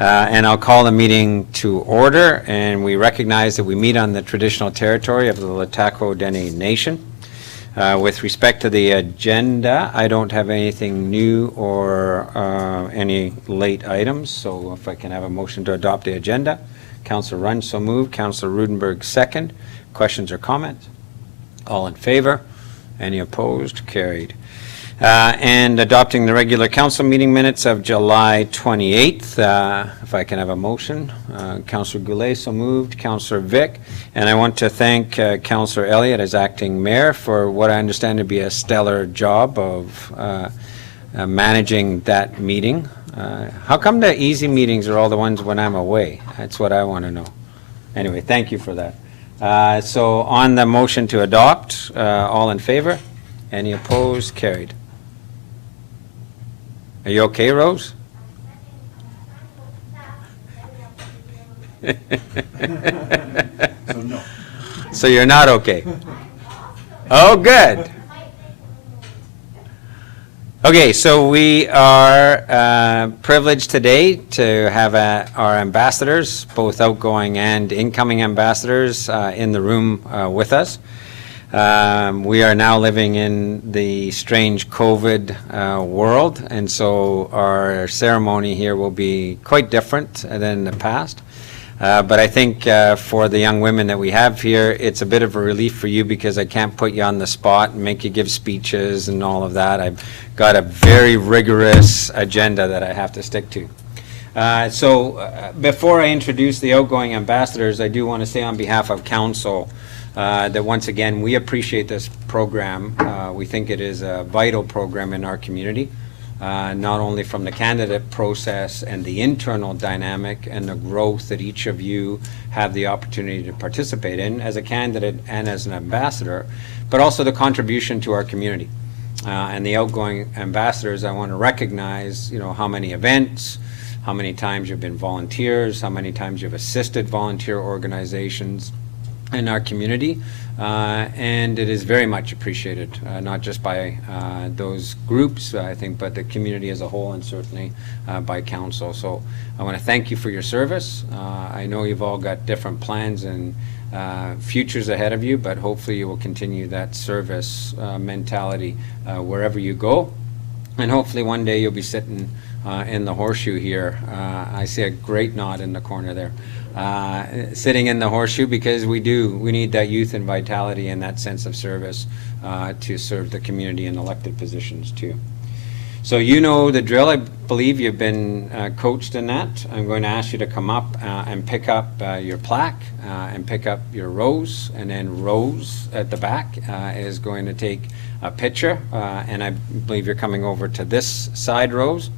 And I'll call the meeting to order, and we recognize that we meet on the traditional territory of the LHTAKO DENE Nation. With respect to the agenda, I don't have anything new or any late items, so if I can have a motion to adopt the agenda. Councillor Runge, so moved. Councillor Rudenberg, second. Questions or comments? All in favor? Any opposed? Carried. And adopting the regular council meeting minutes of July 28th. If I can have a motion. Councillor Goulet, so moved. Councillor Vic. And I want to thank Councillor Elliott as acting mayor for what I understand to be a stellar job of managing that meeting. How come the easy meetings are all the ones when I'm away? That's what I want to know. Anyway, thank you for that. So on the motion to adopt, all in favor? Any opposed? Carried. Are you okay, Rose? So no. So you're not okay? Oh, good. Okay, so we are privileged today to have our ambassadors, both outgoing and incoming ambassadors, in the room with us. We are now living in the strange COVID world, and so our ceremony here will be quite different than in the past. But I think for the young women that we have here, it's a bit of a relief for you because I can't put you on the spot and make you give speeches and all of that. I've got a very rigorous agenda that I have to stick to. So before I introduce the outgoing ambassadors, I do want to say on behalf of Council that once again, we appreciate this program. We think it is a vital program in our community, not only from the candidate process and the internal dynamic and the growth that each of you have the opportunity to participate in as a candidate and as an ambassador, but also the contribution to our community. And the outgoing ambassadors, I want to recognize, how many events, how many times you've been volunteers, how many times you've assisted volunteer organizations in our community, and it is very much appreciated, not just by those groups, I think, but the community as a whole, and certainly by Council. So I want to thank you for your service. I know you've all got different plans and futures ahead of you, but hopefully you will continue that service mentality wherever you go, and hopefully one day you'll be sitting in the horseshoe here. I see a great nod in the corner there. Sitting in the horseshoe, because we need that youth and vitality and that sense of service to serve the community in elected positions too. So you know the drill. I believe you've been coached in that. I'm going to ask you to come up and pick up your plaque and pick up your rose, and then Rose at the back is going to take a picture, and I believe you're coming over to this side, Rose.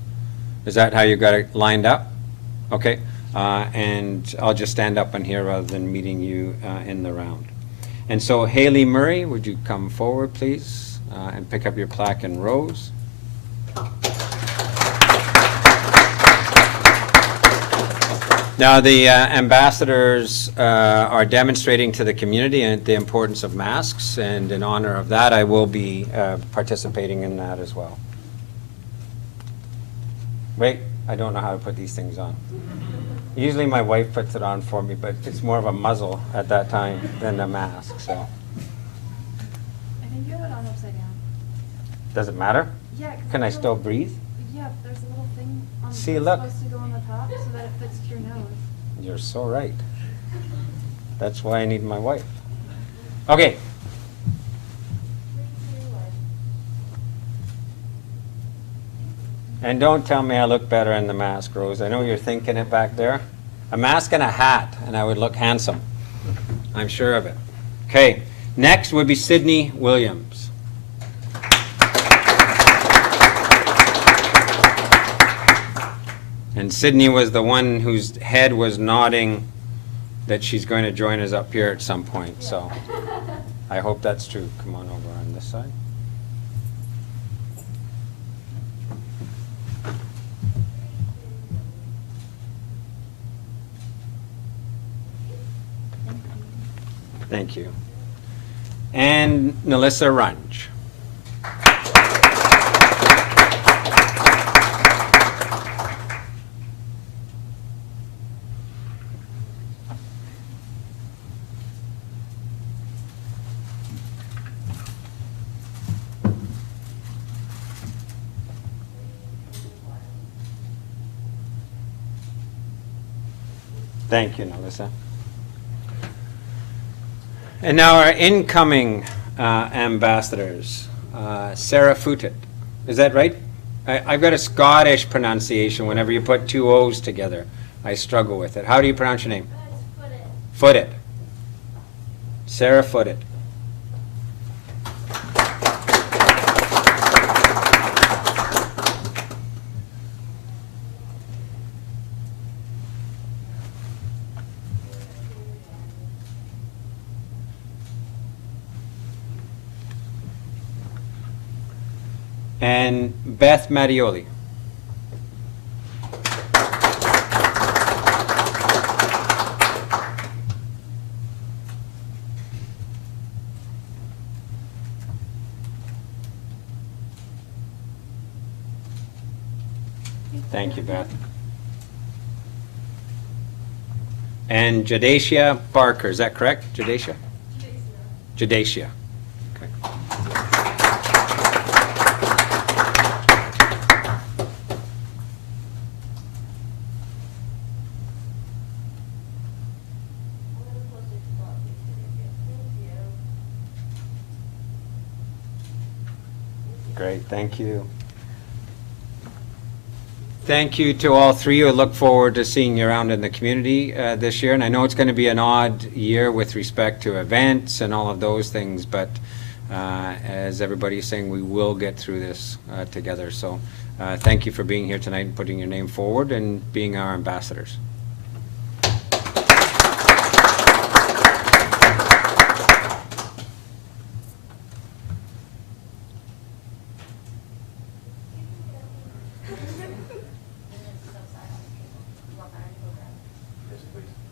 Is that how you got it lined up? Okay. And I'll just stand up on here rather than meeting you in the round. And so Haley Murray, would you come forward, please, and pick up your plaque and rose. Now the ambassadors are demonstrating to the community and the importance of masks, and in honor of that, I will be participating in that as well. Wait, I don't know how to put these things on. Usually my wife puts it on for me, but it's more of a muzzle at that time than a mask, so. I think you have it on upside down. Does it matter? Yeah. Can I still breathe? Yeah, there's a little thing on See, that's look. supposed to go on the top so that it fits to your nose. You're so right. That's why I need my wife. Okay. And don't tell me I look better in the mask, Rose. I know you're thinking it back there. A mask and a hat, and I would look handsome. I'm sure of it. Okay, next would be Sydney Williams. And Sydney was the one whose head was nodding that she's going to join us up here at some point. So I hope that's true. Come on over on this side. Thank you. And Melissa Runge. Thank you, Melissa. And now our incoming ambassadors. Sarah Footit. Is that right? I've got a Scottish pronunciation. Whenever you put two O's together, I struggle with it. How do you pronounce your name? Footit. Sarah Footit. And Beth Mattioli. Thank you, Beth. And Jadacia Barker, is that correct? Jadacia? Jadacia. Okay. Great, thank you. Thank you to all three. I look forward to seeing you around in the community this year. And I know it's going to be an odd year with respect to events and all of those things, but as everybody's saying, we will get through this together. So thank you for being here tonight and putting your name forward and being our ambassadors.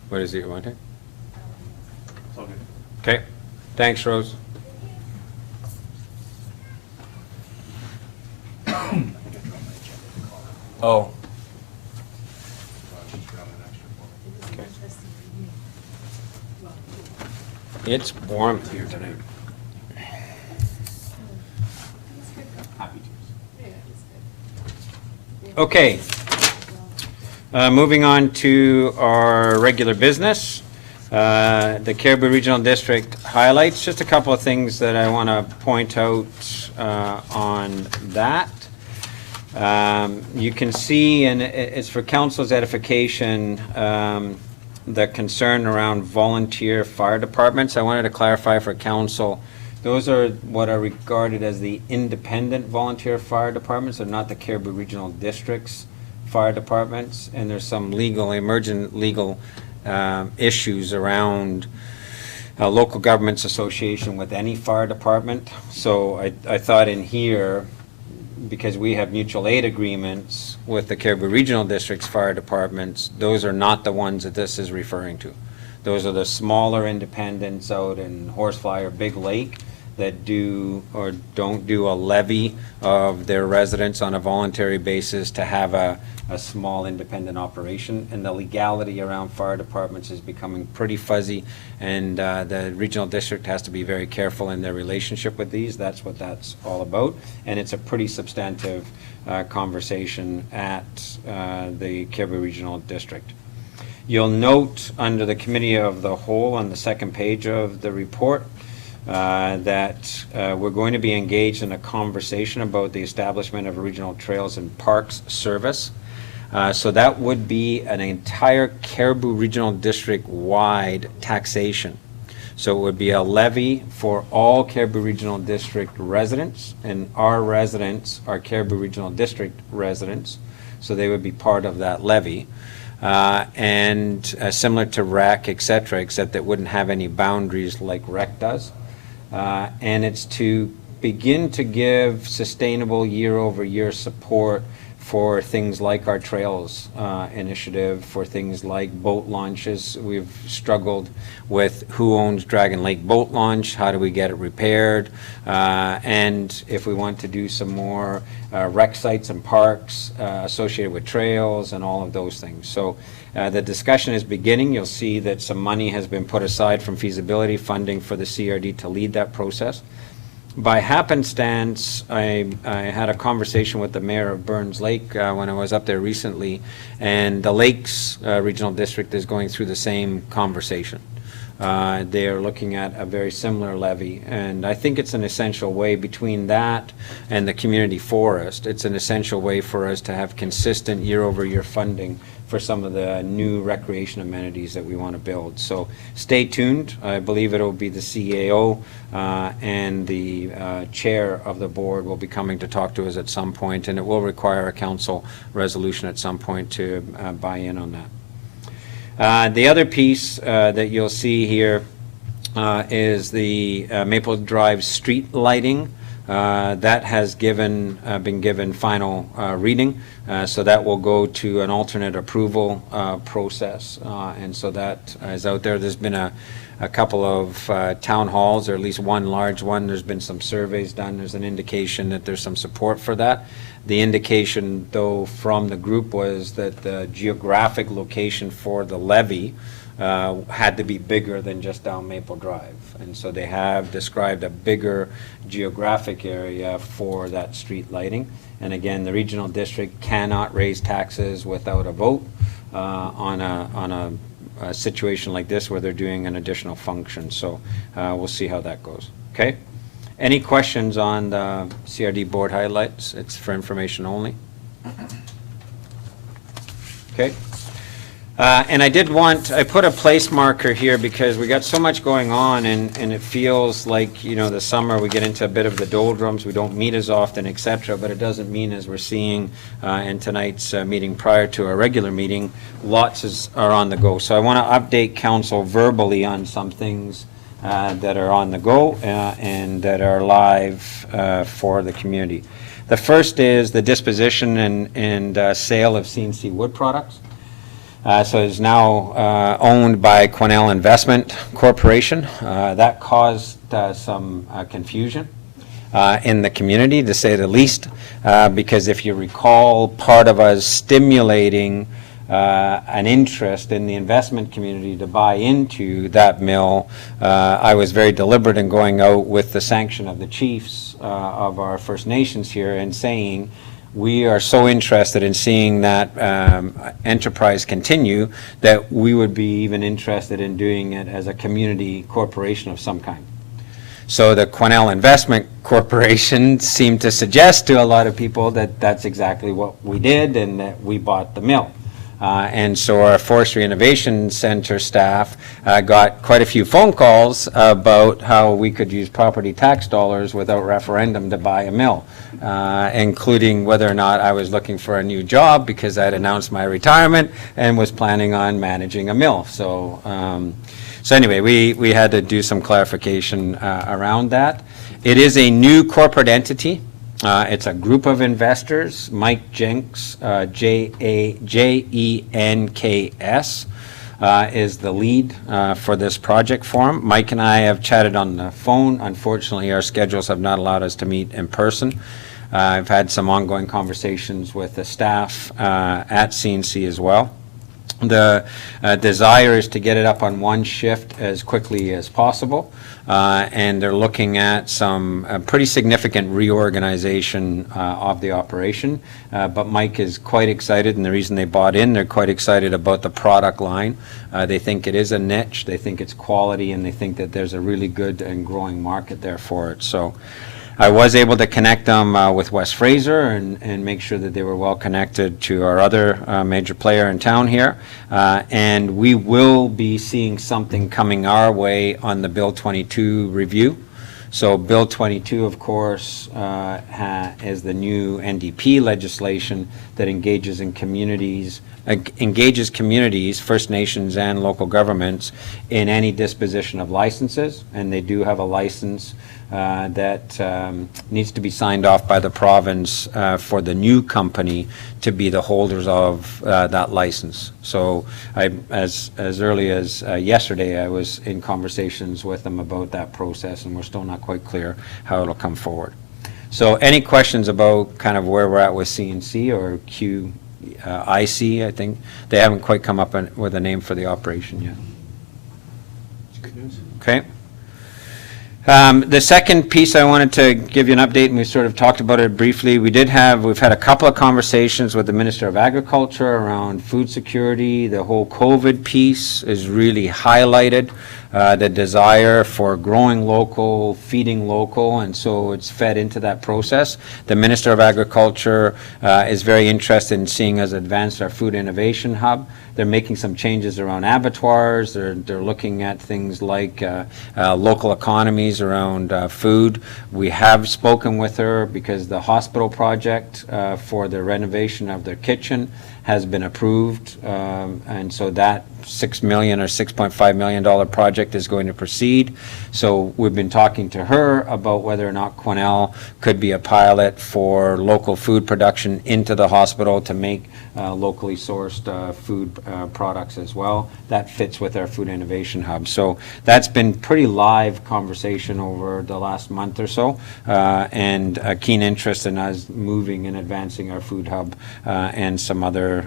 What is it you wanting? Okay, thanks, Rose. Oh. Okay. It's warm here tonight. Okay. Moving on to our regular business, the Cariboo Regional District highlights. Just a couple of things that I want to point out on that. You can see, and it's for council's edification, the concern around volunteer fire departments. I wanted to clarify for council, those are what are regarded as the independent volunteer fire departments. They're not the Cariboo Regional District's fire departments, and there's some emergent legal issues around local governments association with any fire department. So I thought in here, because we have mutual aid agreements with the Cariboo Regional District's fire departments, those are not the ones that this is referring to. Those are the smaller independents out in Horsefly or Big Lake that do or don't do a levy of their residents on a voluntary basis to have a small independent operation. And the legality around fire departments is becoming pretty fuzzy, and the regional district has to be very careful in their relationship with these. That's what that's all about, and it's a pretty substantive conversation at the Cariboo Regional District. You'll note under the Committee of the Whole on the second page of the report that we're going to be engaged in a conversation about the establishment of a regional trails and parks service. So that would be an entire Cariboo Regional District-wide taxation. So it would be a levy for all Cariboo Regional District residents, and our residents are Cariboo Regional District residents, so they would be part of that levy. And similar to REC, et cetera, except it wouldn't have any boundaries like REC does. And it's to begin to give sustainable year-over-year support for things like our trails initiative, for things like boat launches. We've struggled with who owns Dragon Lake Boat Launch, how do we get it repaired, and if we want to do some more rec sites and parks associated with trails and all of those things. So the discussion is beginning. You'll see that some money has been put aside from feasibility funding for the CRD to lead that process. By happenstance, I had a conversation with the mayor of Burns Lake when I was up there recently, and the Lakes Regional District is going through the same conversation. They are looking at a very similar levy, and I think it's an essential way between that and the community forest. It's an essential way for us to have consistent year-over-year funding for some of the new recreation amenities that we want to build. So stay tuned. I believe it will be the CAO and the chair of the board will be coming to talk to us at some point, and it will require a council resolution at some point to buy in on that. The other piece that you'll see here is the Maple Drive street lighting. That has been given final reading, so that will go to an alternate approval process, and so that is out there. There's been a couple of town halls, or at least one large one. There's been some surveys done. There's an indication that there's some support for that. The indication, though, from the group was that the geographic location for the levy had to be bigger than just down Maple Drive. And so they have described a bigger geographic area for that street lighting. And again, the regional district cannot raise taxes without a vote on a situation like this where they're doing an additional function. So we'll see how that goes. Okay? Any questions on the CRD board highlights? It's for information only. Okay. And I put a place marker here because we got so much going on, and it feels like, you know, the summer we get into a bit of the doldrums, we don't meet as often, etc., but it doesn't mean, as we're seeing in tonight's meeting prior to our regular meeting, lots are on the go. So I want to update council verbally on some things that are on the go and that are live for the community. The first is the disposition and sale of CNC wood products. So it's now owned by Quesnel Investment Corporation. That caused some confusion in the community, to say the least, because if you recall, part of us stimulating an interest in the investment community to buy into that mill, I was very deliberate in going out with the sanction of the chiefs of our First Nations here and saying, we are so interested in seeing that enterprise continue that we would be even interested in doing it as a community corporation of some kind. So the Quesnel Investment Corporation seemed to suggest to a lot of people that that's exactly what we did and that we bought the mill. And so our Forestry Innovation Center staff got quite a few phone calls about how we could use property tax dollars without referendum to buy a mill, including whether or not I was looking for a new job because I had announced my retirement and was planning on managing a mill. So, so anyway, we had to do some clarification around that. It is a new corporate entity. It's a group of investors. Mike Jenks, Jenks, is the lead for this project for him. Mike and I have chatted on the phone. Unfortunately, our schedules have not allowed us to meet in person. I've had some ongoing conversations with the staff at CNC as well. The desire is to get it up on one shift as quickly as possible, and they're looking at some pretty significant reorganization of the operation. But Mike is quite excited, and the reason they bought in, they're quite excited about the product line. They think it is a niche, they think it's quality, and they think that there's a really good and growing market there for it. So I was able to connect them with West Fraser and make sure that they were well connected to our other major player in town here. And we will be seeing something coming our way on the Bill 22 review. So Bill 22, of course, is the new NDP legislation that engages communities, First Nations and local governments, in any disposition of licenses. And they do have a license that needs to be signed off by the province for the new company to be the holders of that license. So as early as yesterday, I was in conversations with them about that process, and we're still not quite clear how it'll come forward. So any questions about kind of where we're at with CNC or QIC, I think? They haven't quite come up with a name for the operation yet. Okay. The second piece I wanted to give you an update, and we sort of talked about it briefly. We've had a couple of conversations with the Minister of Agriculture around food security. The whole COVID piece is really highlighted, the desire for growing local, feeding local, and so it's fed into that process. The Minister of Agriculture is very interested in seeing us advance our food innovation hub. They're making some changes around abattoirs. They're looking at things like local economies around food. We have spoken with her because the hospital project for the renovation of their kitchen has been approved, and so that $6 million or $6.5 million project is going to proceed. So we've been talking to her about whether or not Quesnel could be a pilot for local food production into the hospital to make locally sourced food products as well. That fits with our food innovation hub. So that's been pretty live conversation over the last month or so, and a keen interest in us moving and advancing our food hub and some other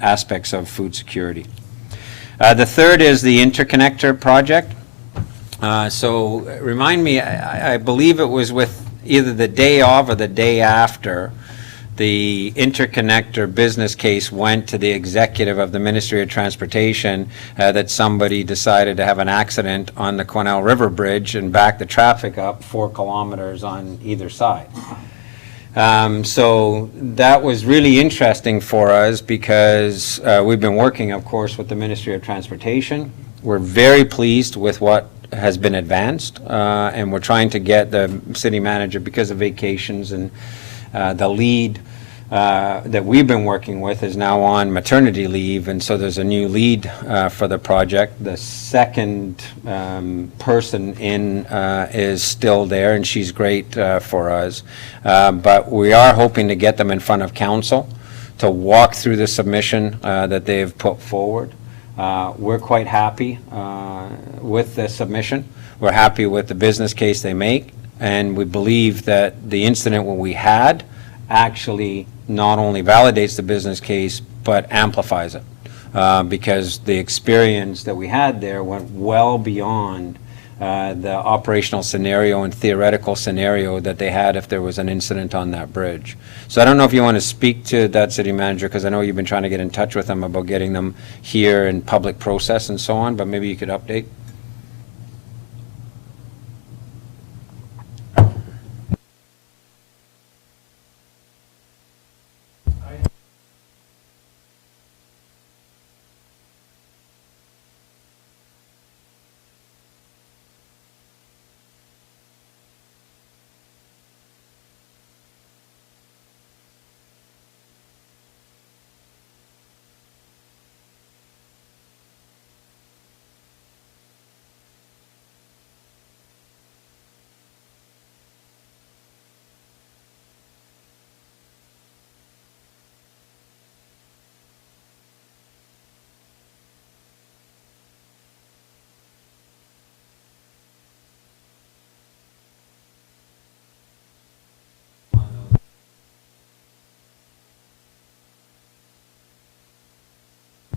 aspects of food security. The third is the interconnector project. So remind me, I believe it was with either the day of or the day after the interconnector business case went to the executive of the Ministry of Transportation that somebody decided to have an accident on the Quesnel River Bridge and back the traffic up 4 kilometers on either side. So that was really interesting for us because we've been working, of course, with the Ministry of Transportation. We're very pleased with what has been advanced, and we're trying to get the city manager, because of vacations and the lead that we've been working with is now on maternity leave, and so there's a new lead for the project. The second person in is still there, and she's great for us. But we are hoping to get them in front of council to walk through the submission that they've put forward. We're quite happy with the submission. We're happy with the business case they make, and we believe that the incident what we had actually not only validates the business case, but amplifies it, because the experience that we had there went well beyond the operational scenario and theoretical scenario that they had if there was an incident on that bridge. So I don't know if you want to speak to that city manager, because I know you've been trying to get in touch with them about getting them here in public process and so on, but maybe you could update.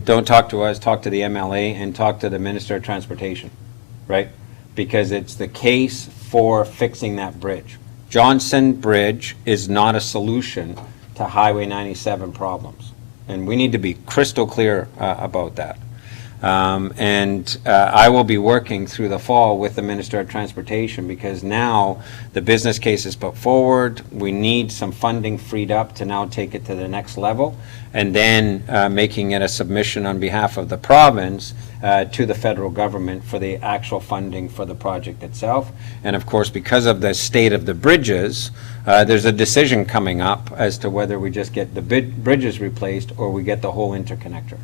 Don't talk to us, talk to the MLA and talk to the Minister of Transportation, right? Because it's the case for fixing that bridge. Johnson Bridge is not a solution to Highway 97 problems, and we need to be crystal clear about that. I will be working through the fall with the Minister of Transportation, because now the business case is put forward. We need some funding freed up to now take it to the next level, and then making it a submission on behalf of the province to the federal government for the actual funding for the project itself. And of course, because of the state of the bridges, there's a decision coming up as to whether we just get the bridges replaced or we get the whole interconnector.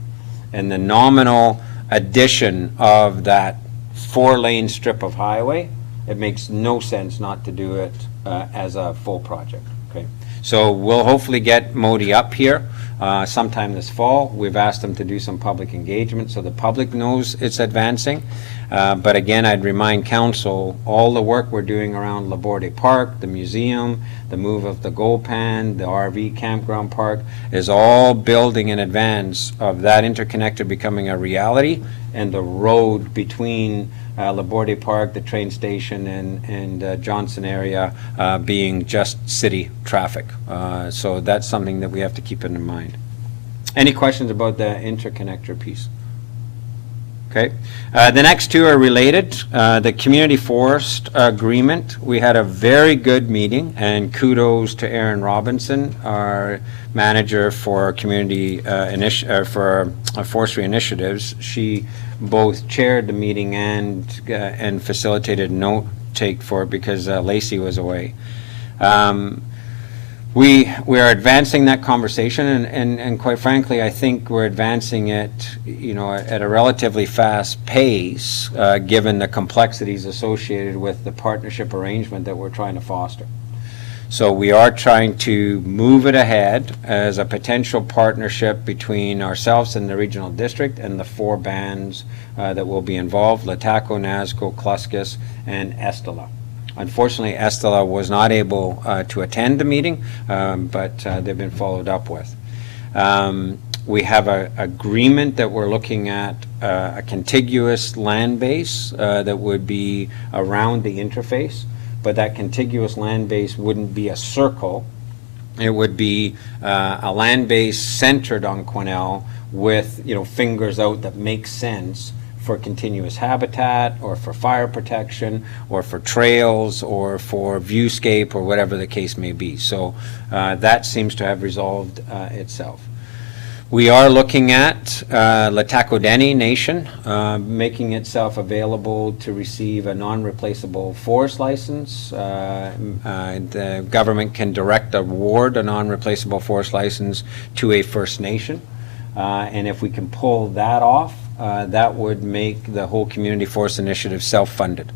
And the nominal addition of that 4-lane strip of highway, it makes no sense not to do it as a full project. Okay, so we'll hopefully get Modi up here sometime this fall. We've asked them to do some public engagement so the public knows it's advancing. But again, I'd remind council, all the work we're doing around Laborde Park, the museum, the move of the Gold Pan, the RV campground park, is all building in advance of that interconnector becoming a reality, and the road between Laborde Park, the train station, and Johnson area being just city traffic. So that's something that we have to keep in mind. Any questions about the interconnector piece? Okay. The next two are related. The community forest agreement, we had a very good meeting, and kudos to Erin Robinson, our manager for community for forestry initiatives. She both chaired the meeting and facilitated note take for it because Lacey was away. We are advancing that conversation, and quite frankly, I think we're advancing it, at a relatively fast pace, given the complexities associated with the partnership arrangement that we're trying to foster. So we are trying to move it ahead as a potential partnership between ourselves and the regional district and the 4 bands that will be involved: LHTAKO, NASCO, Cluscus, and Estella. Unfortunately, Estella was not able to attend the meeting, but they've been followed up with. We have an agreement that we're looking at a contiguous land base that would be around the interface, but that contiguous land base wouldn't be a circle. It would be a land base centered on Quesnel with, fingers out that make sense for continuous habitat, or for fire protection, or for trails, or for viewscape, or whatever the case may be. So that seems to have resolved itself. We are looking at LHTAKO DENE Nation making itself available to receive a non-replaceable forest license. The government can direct award a non-replaceable forest license to a First Nation. And if we can pull that off, that would make the whole community forest initiative self-funded.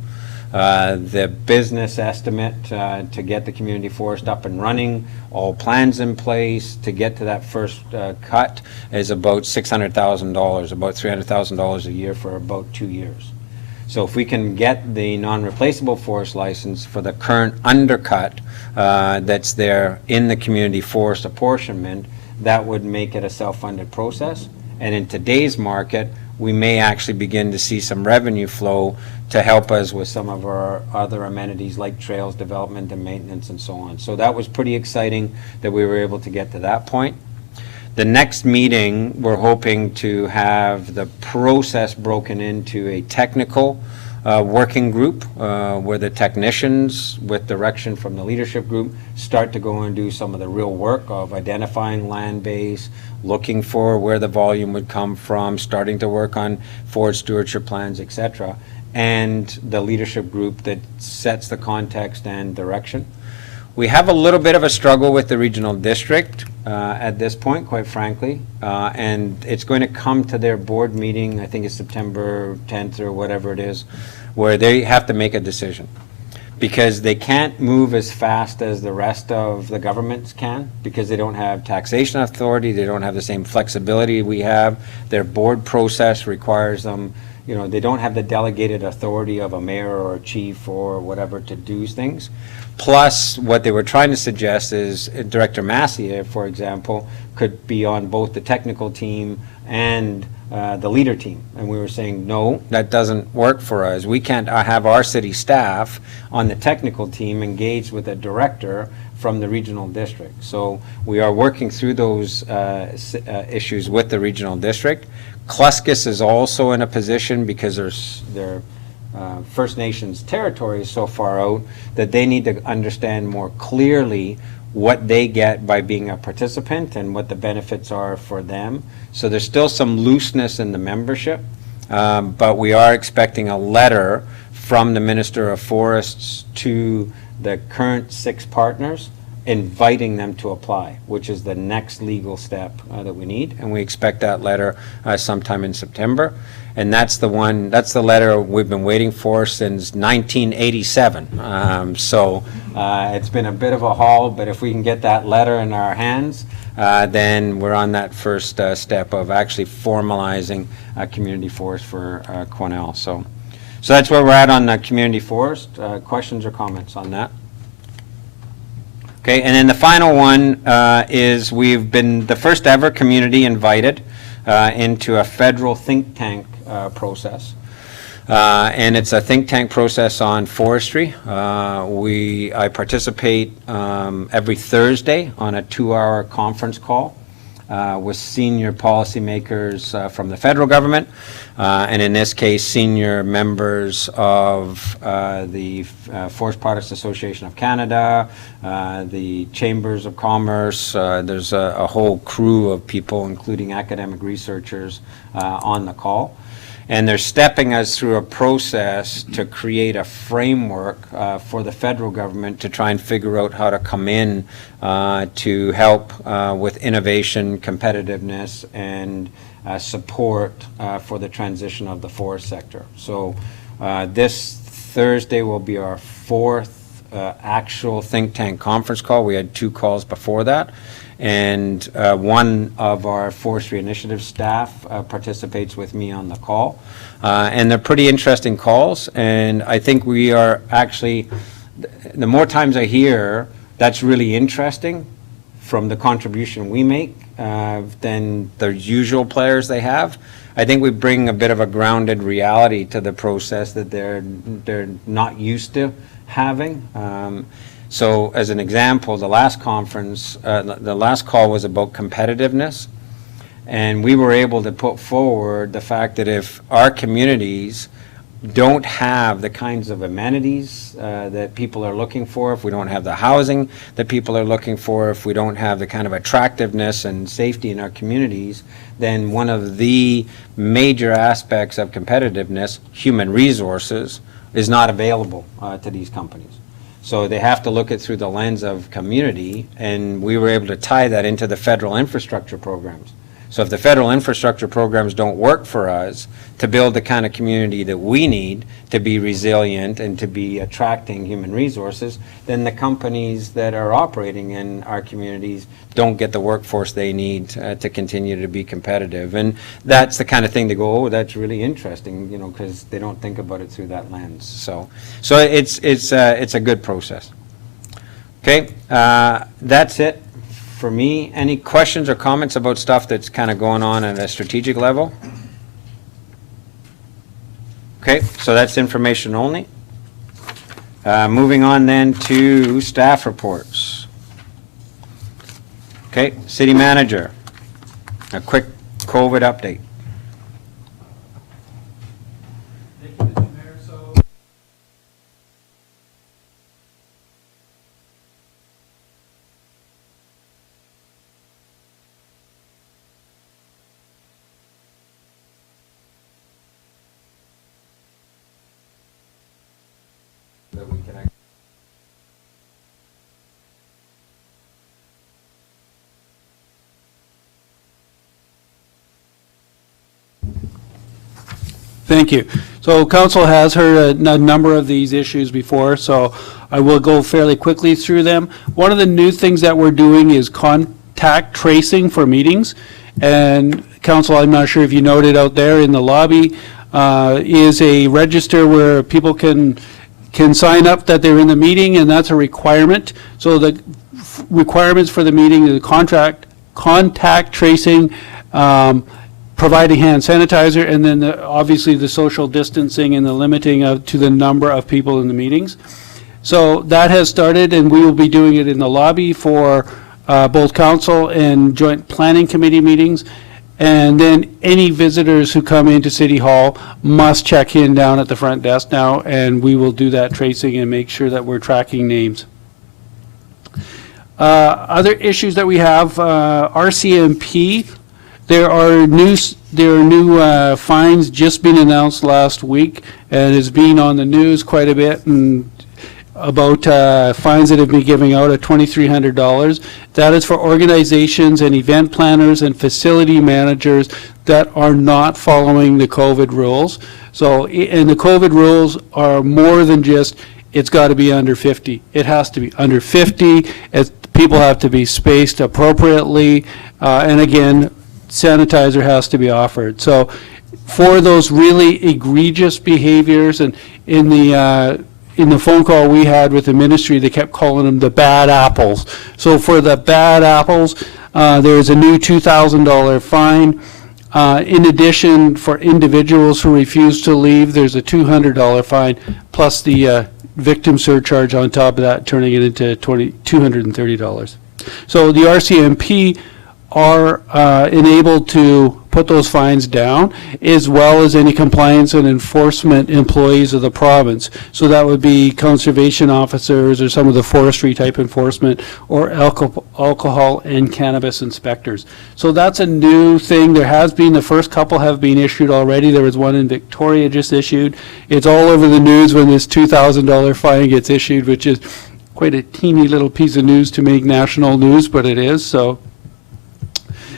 The business estimate to get the community forest up and running, all plans in place to get to that first cut, is about $600,000, about $300,000 a year for about 2 years. So if we can get the non-replaceable forest license for the current undercut that's there in the community forest apportionment, that would make it a self-funded process. And in today's market, we may actually begin to see some revenue flow to help us with some of our other amenities like trails development and maintenance and so on. So that was pretty exciting that we were able to get to that point. The next meeting, we're hoping to have the process broken into a technical working group where the technicians, with direction from the leadership group, start to go and do some of the real work of identifying land base, looking for where the volume would come from, starting to work on forest stewardship plans, etc., and the leadership group that sets the context and direction. We have a little bit of a struggle with the regional district at this point, quite frankly, and it's going to come to their board meeting, I think it's September 10th or whatever it is, where they have to make a decision. Because they can't move as fast as the rest of the governments can, because they don't have taxation authority, they don't have the same flexibility we have. Their board process requires them, they don't have the delegated authority of a mayor or a chief or whatever to do things. Plus, what they were trying to suggest is Director Massier, for example, could be on both the technical team and the leader team. And we were saying, no, that doesn't work for us. We can't have our city staff on the technical team engaged with a director from the regional district. So we are working through those issues with the regional district. Cluscus is also in a position, because their First Nations territory is so far out, that they need to understand more clearly what they get by being a participant and what the benefits are for them. So there's still some looseness in the membership, but we are expecting a letter from the Minister of Forests to the current 6 partners inviting them to apply, which is the next legal step that we need, and we expect that letter sometime in September. And that's the letter we've been waiting for since 1987. So it's been a bit of a haul, but if we can get that letter in our hands, then we're on that first step of actually formalizing a community forest for Quesnel. So that's where we're at on the community forest. Questions or comments on that? Okay, and then the final one is we've been the first ever community invited into a federal think tank process. And it's a think tank process on forestry. I participate every Thursday on a 2-hour conference call with senior policymakers from the federal government, and in this case, senior members of the Forest Products Association of Canada, the Chambers of Commerce. There's a whole crew of people, including academic researchers, on the call. And they're stepping us through a process to create a framework for the federal government to try and figure out how to come in to help with innovation, competitiveness, and support for the transition of the forest sector. So this Thursday will be our 4th actual think tank conference call. We had 2 calls before that. And one of our forestry initiative staff participates with me on the call. And they're pretty interesting calls. And I think we are actually, the more times I hear that's really interesting from the contribution we make than the usual players they have, I think we bring a bit of a grounded reality to the process that they're not used to having. So as an example, the last conference, the last call was about competitiveness, and we were able to put forward the fact that if our communities don't have the kinds of amenities that people are looking for, if we don't have the housing that people are looking for, if we don't have the kind of attractiveness and safety in our communities, then one of the major aspects of competitiveness, human resources, is not available to these companies. So they have to look at through the lens of community, and we were able to tie that into the federal infrastructure programs. So if the federal infrastructure programs don't work for us to build the kind of community that we need to be resilient and to be attracting human resources, then the companies that are operating in our communities don't get the workforce they need to continue to be competitive. And that's the kind of thing to go, oh, that's really interesting, you know, because they don't think about it through that lens. So it's a good process. Okay, that's it. For me, any questions or comments about stuff that's kind of going on at a strategic level? Okay, so that's information only. Moving on then to staff reports. Okay, city manager, a quick COVID update. Thank you, Mr. Mayor. So That we can thank you. So council has heard a number of these issues before, so I will go fairly quickly through them. One of the new things that we're doing is contact tracing for meetings. And council, I'm not sure if you noted out there in the lobby, is a register where people can sign up that they're in the meeting, and that's a requirement. So the requirements for the meeting, the contact tracing, providing hand sanitizer, and then obviously the social distancing and the limiting to the number of people in the meetings. So that has started, and we will be doing it in the lobby for both council and joint planning committee meetings. And then any visitors who come into City Hall must check in down at the front desk now, and we will do that tracing and make sure that we're tracking names. Other issues that we have, RCMP, there are new fines just been announced last week, and it's been on the news quite a bit, and about fines that have been giving out at $2,300. That is for organizations and event planners and facility managers that are not following the COVID rules. So, and the COVID rules are more than just, it's got to be under 50. It has to be under 50. people have to be spaced appropriately, and again, sanitizer has to be offered. So for those really egregious behaviors, and in the phone call we had with the ministry, they kept calling them the bad apples. So for the bad apples, there's a new $2,000 fine. In addition, for individuals who refuse to leave, there's a $200 fine, plus the victim surcharge on top of that, turning it into $230. So the RCMP are enabled to put those fines down, as well as any compliance and enforcement employees of the province. So that would be conservation officers or some of the forestry type enforcement, or alcohol and cannabis inspectors. So that's a new thing. There has been, the first couple have been issued already. There was one in Victoria just issued. It's all over the news when this $2,000 fine gets issued, which is quite a teeny little piece of news to make national news, but it is. So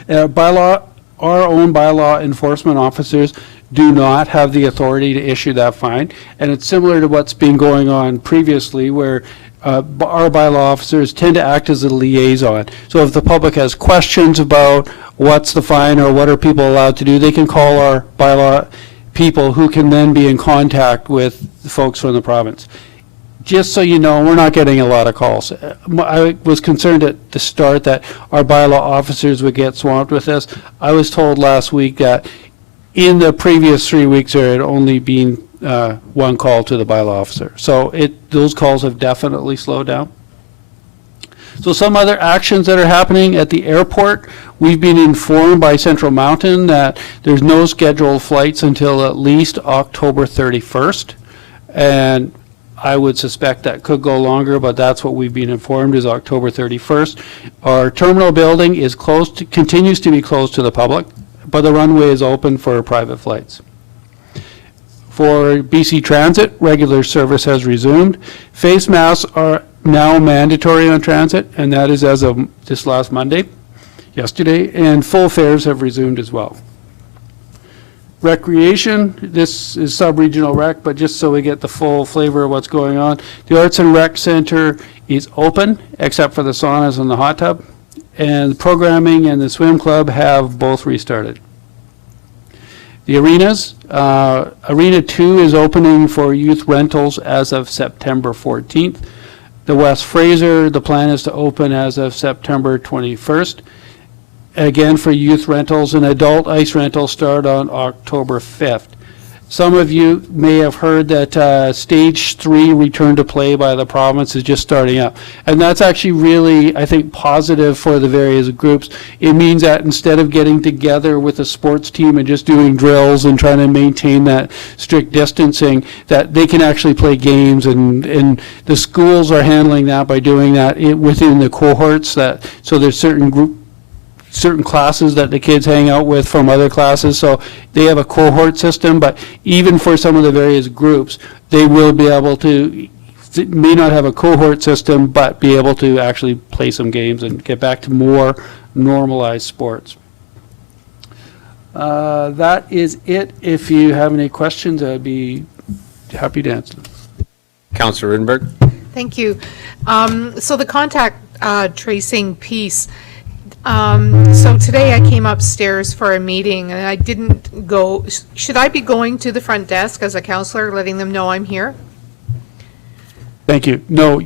our own bylaw enforcement officers do not have the authority to issue that fine, and it's similar to what's been going on previously, where our bylaw officers tend to act as a liaison. So if the public has questions about what's the fine or what are people allowed to do, they can call our bylaw people, who can then be in contact with the folks from the province. Just so you know, we're not getting a lot of calls. I was concerned at the start that our bylaw officers would get swamped with this. I was told last week that in the previous 3 weeks, there had only been one call to the bylaw officer. So those calls have definitely slowed down. So some other actions that are happening at the airport, we've been informed by Central Mountain that there's no scheduled flights until at least October 31st. And I would suspect that could go longer, but that's what we've been informed, is October 31st. Our terminal building is closed, continues to be closed to the public, but the runway is open for private flights. For BC Transit, regular service has resumed. Face masks are now mandatory on transit, and that is as of this last Monday, yesterday, and full fares have resumed as well. Recreation, this is sub-regional rec, but just so we get the full flavor of what's going on, the Arts and Rec Center is open, except for the saunas and the hot tub, and the programming and the swim club have both restarted. The arenas, Arena 2 is opening for youth rentals as of September 14th. The West Fraser, the plan is to open as of September 21st. Again, for youth rentals, and adult ice rentals start on October 5th. Some of you may have heard that Stage 3 return to play by the province is just starting up. And that's actually really, I think, positive for the various groups. It means that instead of getting together with a sports team and just doing drills and trying to maintain that strict distancing, that they can actually play games, and the schools are handling that by doing that within the cohorts. So there's certain classes that the kids hang out with from other classes, so they have a cohort system, but even for some of the various groups, they will be able to, may not have a cohort system, but be able to actually play some games and get back to more normalized sports. That is it. If you have any questions, I'd be happy to answer them. Councillor Rudenberg? Thank you. So the contact tracing piece, so today I came upstairs for a meeting and I didn't go. Should I be going to the front desk as a counselor, letting them know I'm here? Thank you. No,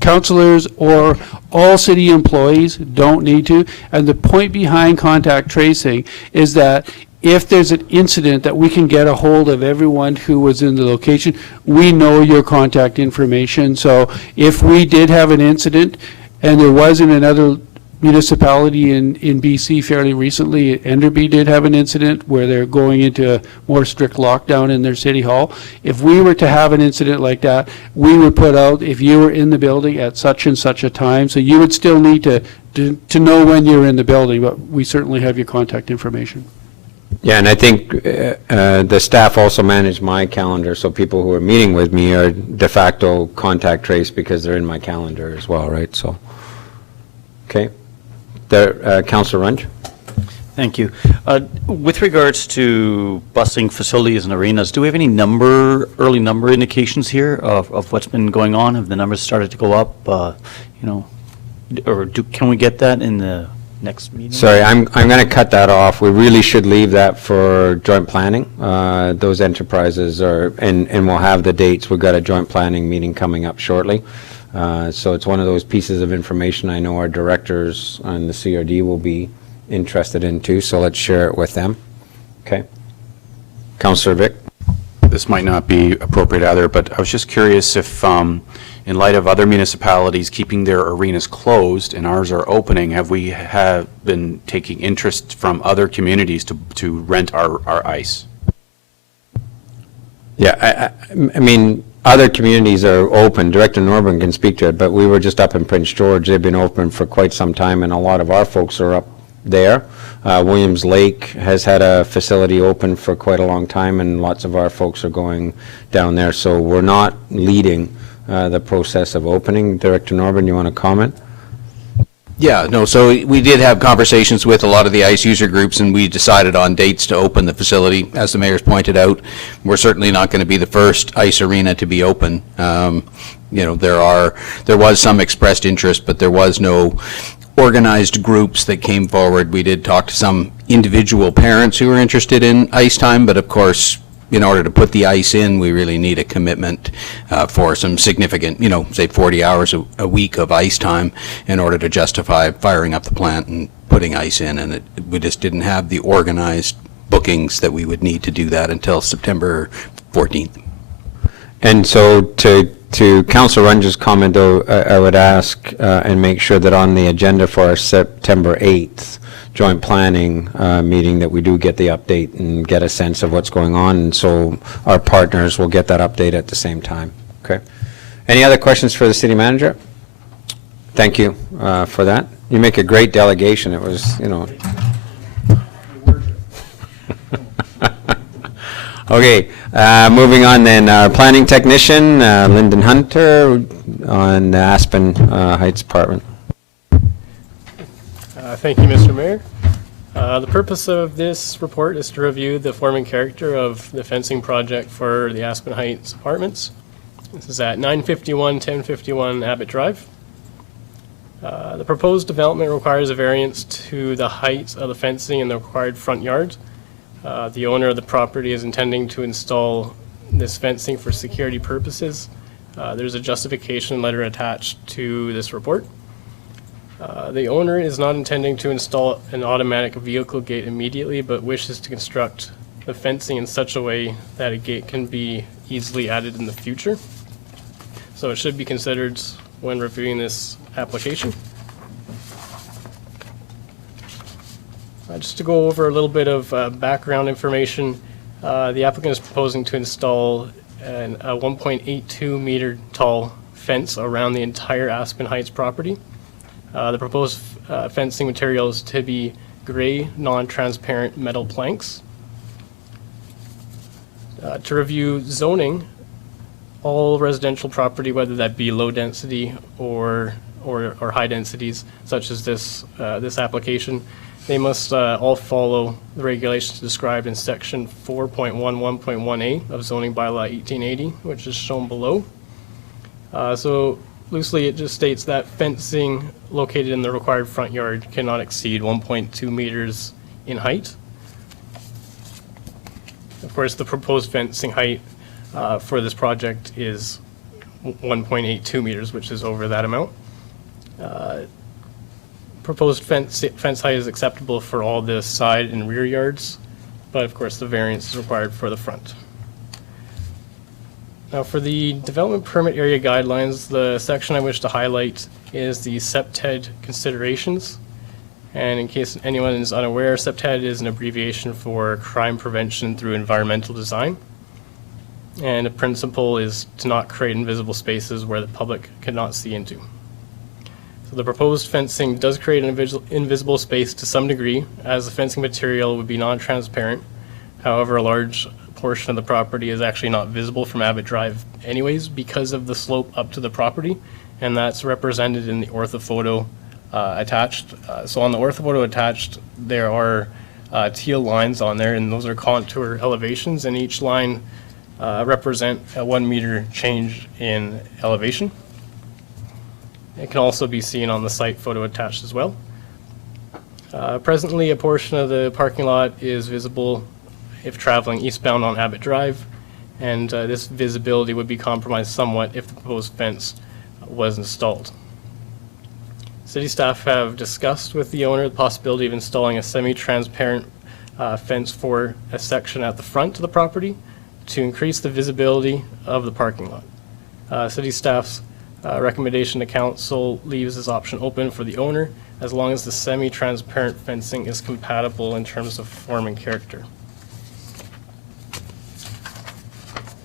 councilors or all city employees don't need to. And the point behind contact tracing is that if there's an incident, that we can get a hold of everyone who was in the location. We know your contact information. So if we did have an incident, and there was in another municipality in BC fairly recently, Enderby did have an incident where they're going into a more strict lockdown in their city hall. If we were to have an incident like that, we would put out, if you were in the building at such and such a time, so you would still need to know when you're in the building, but we certainly have your contact information. Yeah, and I think the staff also manage my calendar, so people who are meeting with me are de facto contact trace because they're in my calendar as well, right? So, okay. Councillor Runge? Thank you. With regards to busing facilities and arenas, do we have any early number indications here of what's been going on? Have the numbers started to go up? can we get that in the next meeting? Sorry, I'm going to cut that off. We really should leave that for joint planning. Those enterprises are, and we'll have the dates. We've got a joint planning meeting coming up shortly. So it's one of those pieces of information I know our directors on the CRD will be interested in too, so let's share it with them. Okay. Councillor Vic? This might not be appropriate either, but I was just curious if, in light of other municipalities keeping their arenas closed and ours are opening, have we been taking interest from other communities to rent our ice? Yeah, I mean, other communities are open. Director Norman can speak to it, but we were just up in Prince George. They've been open for quite some time, and a lot of our folks are up there. Williams Lake has had a facility open for quite a long time, and lots of our folks are going down there. So we're not leading the process of opening. Director Norman, you want to comment? Yeah, no, so we did have conversations with a lot of the ICE user groups, and we decided on dates to open the facility. As the mayor's pointed out, we're certainly not going to be the first ICE arena to be open. You know, there was some expressed interest, but there was no organized groups that came forward. We did talk to some individual parents who were interested in ice time, but of course, in order to put the ice in, we really need a commitment for some significant, you know, say 40 hours a week of ice time in order to justify firing up the plant and putting ice in, and we just didn't have the organized bookings that we would need to do that until September 14th. And so to Councillor Runge's comment, though, I would ask and make sure that on the agenda for our September 8th joint planning meeting that we do get the update and get a sense of what's going on, and so our partners will get that update at the same time. Okay. Any other questions for the city manager? Thank you for that. You make a great delegation. It was, you know. Okay, moving on then, our planning technician, Lyndon Hunter, on the Aspen Heights Department. Thank you, Mr. Mayor. The purpose of this report is to review the form and character of the fencing project for the Aspen Heights Apartments. This is at 951 1051 Abbott Drive. The proposed development requires a variance to the height of the fencing in the required front yard. The owner of the property is intending to install this fencing for security purposes. There's a justification letter attached to this report. The owner is not intending to install an automatic vehicle gate immediately, but wishes to construct the fencing in such a way that a gate can be easily added in the future. So it should be considered when reviewing this application. Just to go over a little bit of background information, the applicant is proposing to install a 1.82 meter tall fence around the entire Aspen Heights property. The proposed fencing material is to be gray, non-transparent metal planks. To review zoning, all residential property, whether that be low density or high densities, such as this application, they must all follow the regulations described in section 4.11.1A of zoning bylaw 1880, which is shown below. So loosely, it just states that fencing located in the required front yard cannot exceed 1.2 meters in height. Of course, the proposed fencing height for this project is 1.82 meters, which is over that amount. Proposed fence height is acceptable for all the side and rear yards, but of course the variance is required for the front. Now for the development permit area guidelines, the section I wish to highlight is the SEPTED considerations. And in case anyone is unaware, SEPTED is an abbreviation for crime prevention through environmental design. And the principle is to not create invisible spaces where the public cannot see into. So the proposed fencing does create an invisible space to some degree, as the fencing material would be non-transparent. However, a large portion of the property is actually not visible from Abbott Drive anyways because of the slope up to the property, and that's represented in the orthophoto attached. So on the orthophoto attached, there are teal lines on there, and those are contour elevations, and each line represent a 1 meter change in elevation. It can also be seen on the site photo attached as well. Presently, a portion of the parking lot is visible if traveling eastbound on Abbott Drive, and this visibility would be compromised somewhat if the proposed fence was installed. City staff have discussed with the owner the possibility of installing a semi-transparent fence for a section at the front of the property to increase the visibility of the parking lot. City staff's recommendation to council leaves this option open for the owner as long as the semi-transparent fencing is compatible in terms of form and character.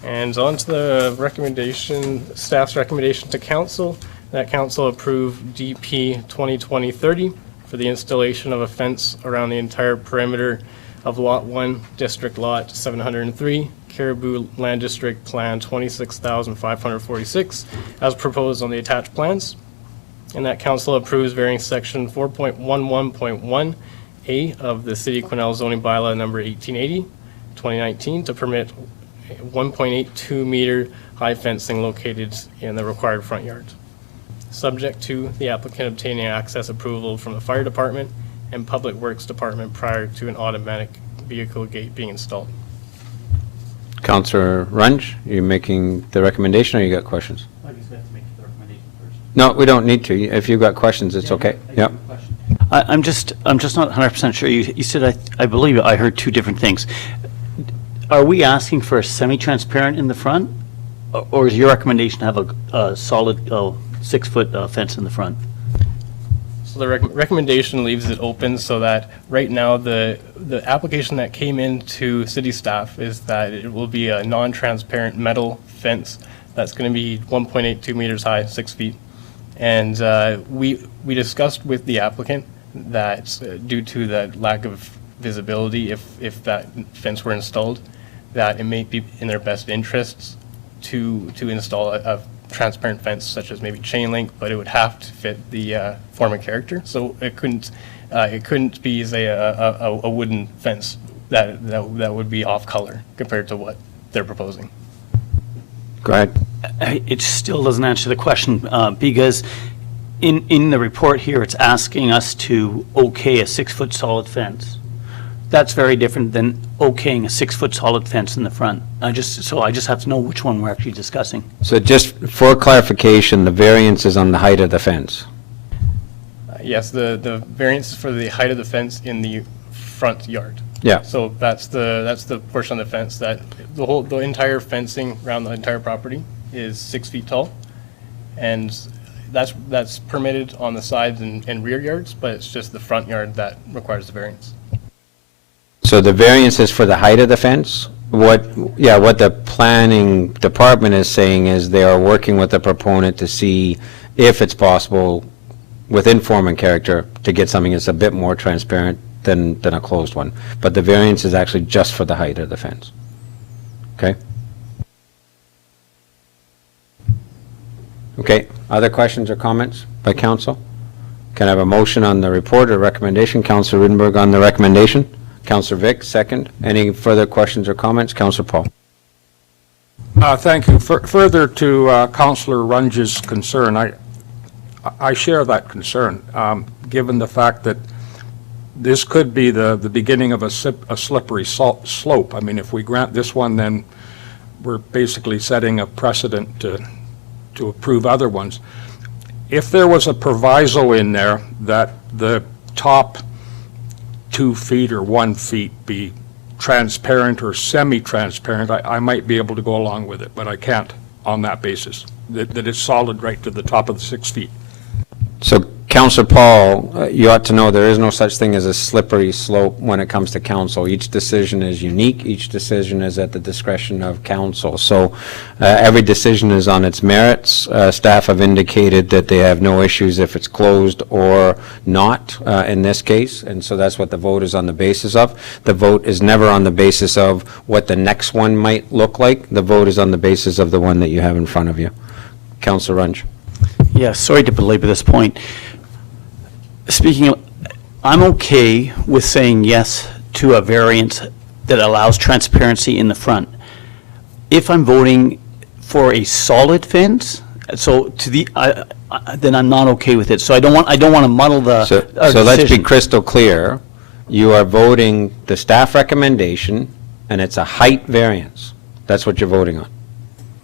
And on to the recommendation, staff's recommendation to council, that council approve DP 2020-30 for the installation of a fence around the entire perimeter of Lot 1, District Lot 703, Cariboo Land District Plan 26,546, as proposed on the attached plans. And that council approves varying section 4.11.1A of the City of Quesnel zoning bylaw number 1880, 2019, to permit 1.82 meter high fencing located in the required front yard, subject to the applicant obtaining access approval from the fire department and public works department prior to an automatic vehicle gate being installed. Councillor Runge, are you making the recommendation or you got questions? I guess we have to make the recommendation first. No, we don't need to. If you've got questions, it's okay. Yep. I'm just not 100% sure. You said, I believe I heard two different things. Are we asking for a semi-transparent in the front? Or is your recommendation to have a solid 6-foot fence in the front? So the recommendation leaves it open so that right now the application that came into city staff is that it will be a non-transparent metal fence that's going to be 1.82 meters high, 6 feet. And we discussed with the applicant that due to the lack of visibility, if that fence were installed, that it may be in their best interests to install a transparent fence such as maybe chain link, but it would have to fit the form and character. So it couldn't be, say, a wooden fence that would be off color compared to what they're proposing. Go ahead. It still doesn't answer the question, because in the report here, it's asking us to okay a 6-foot solid fence. That's very different than okaying a 6-foot solid fence in the front. I just have to know which one we're actually discussing. So just for clarification, the variance is on the height of the fence. Yes, the variance for the height of the fence in the front yard. Yeah. So that's the portion of the fence that the entire fencing around the entire property is 6 feet tall, and that's permitted on the sides and rear yards, but it's just the front yard that requires the variance. So the variance is for the height of the fence? What the planning department is saying is they are working with the proponent to see if it's possible within form and character to get something that's a bit more transparent than a closed one. But the variance is actually just for the height of the fence. Okay? Okay, other questions or comments by council? Can I have a motion on the report or recommendation? Councillor Rudenberg on the recommendation. Councillor Vic, second. Any further questions or comments? Councillor Paul. Thank you. Further to Councillor Runge's concern, I share that concern, given the fact that this could be the beginning of a slippery slope. I mean, if we grant this one, then we're basically setting a precedent to approve other ones. If there was a proviso in there that the top 2 feet or 1 feet be transparent or semi-transparent, I might be able to go along with it, but I can't on that basis, that it's solid right to the top of the 6 feet. So, Councillor Paul, you ought to know there is no such thing as a slippery slope when it comes to council. Each decision is unique. Each decision is at the discretion of council. So every decision is on its merits. Staff have indicated that they have no issues if it's closed or not in this case, and so that's what the vote is on the basis of. The vote is never on the basis of what the next one might look like. The vote is on the basis of the one that you have in front of you. Councillor Runge. Yeah, sorry to belabor this point. Speaking of, I'm okay with saying yes to a variance that allows transparency in the front. If I'm voting for a solid fence, so then I'm not okay with it. So I don't want to muddle our So let's be decision. crystal clear. You are voting the staff recommendation, and it's a height variance. That's what you're voting on.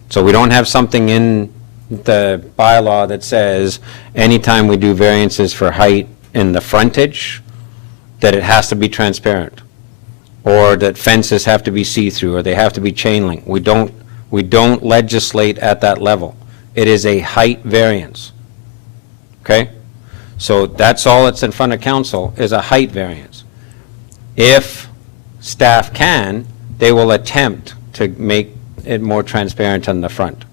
So we don't have something in the bylaw that says anytime we do variances for height in the frontage, that it has to be transparent, or that fences have to be see-through, or they have to be chain link. We don't legislate at that level. It is a height variance. Okay? So that's all that's in front of council, is a height variance. If staff can, they will attempt to make it more transparent on the front.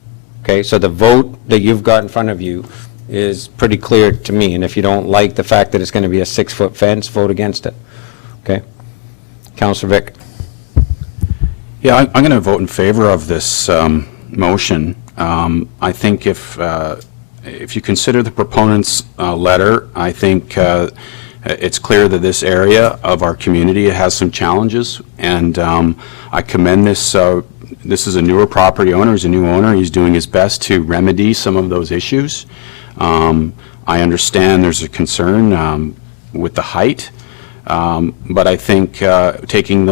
Okay? So the vote that you've got in front of you is pretty clear to me, and if you don't like the fact that it's going to be a 6-foot fence, vote against it. Okay? Councillor Vic. Yeah, I'm going to vote in favor of this motion. I think if you consider the proponent's letter, I think it's clear that this area of our community has some challenges, and I commend this. This is a newer property owner. He's a new owner. He's doing his best to remedy some of those issues. I understand there's a concern with the height, but I think taking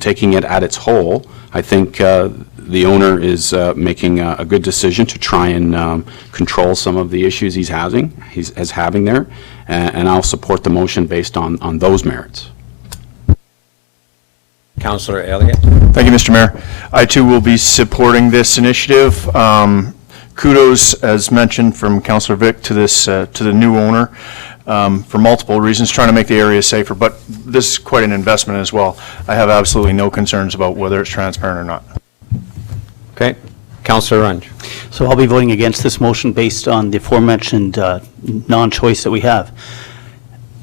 taking it at its whole, I think the owner is making a good decision to try and control some of the issues he's having there, and I'll support the motion based on those merits. Councillor Elliott. Thank you, Mr. Mayor. I too will be supporting this initiative. Kudos, as mentioned from Councillor Vic, to the new owner for multiple reasons, trying to make the area safer, but this is quite an investment as well. I have absolutely no concerns about whether it's transparent or not. Okay. Councillor Runge. So I'll be voting against this motion based on the aforementioned non-choice that we have.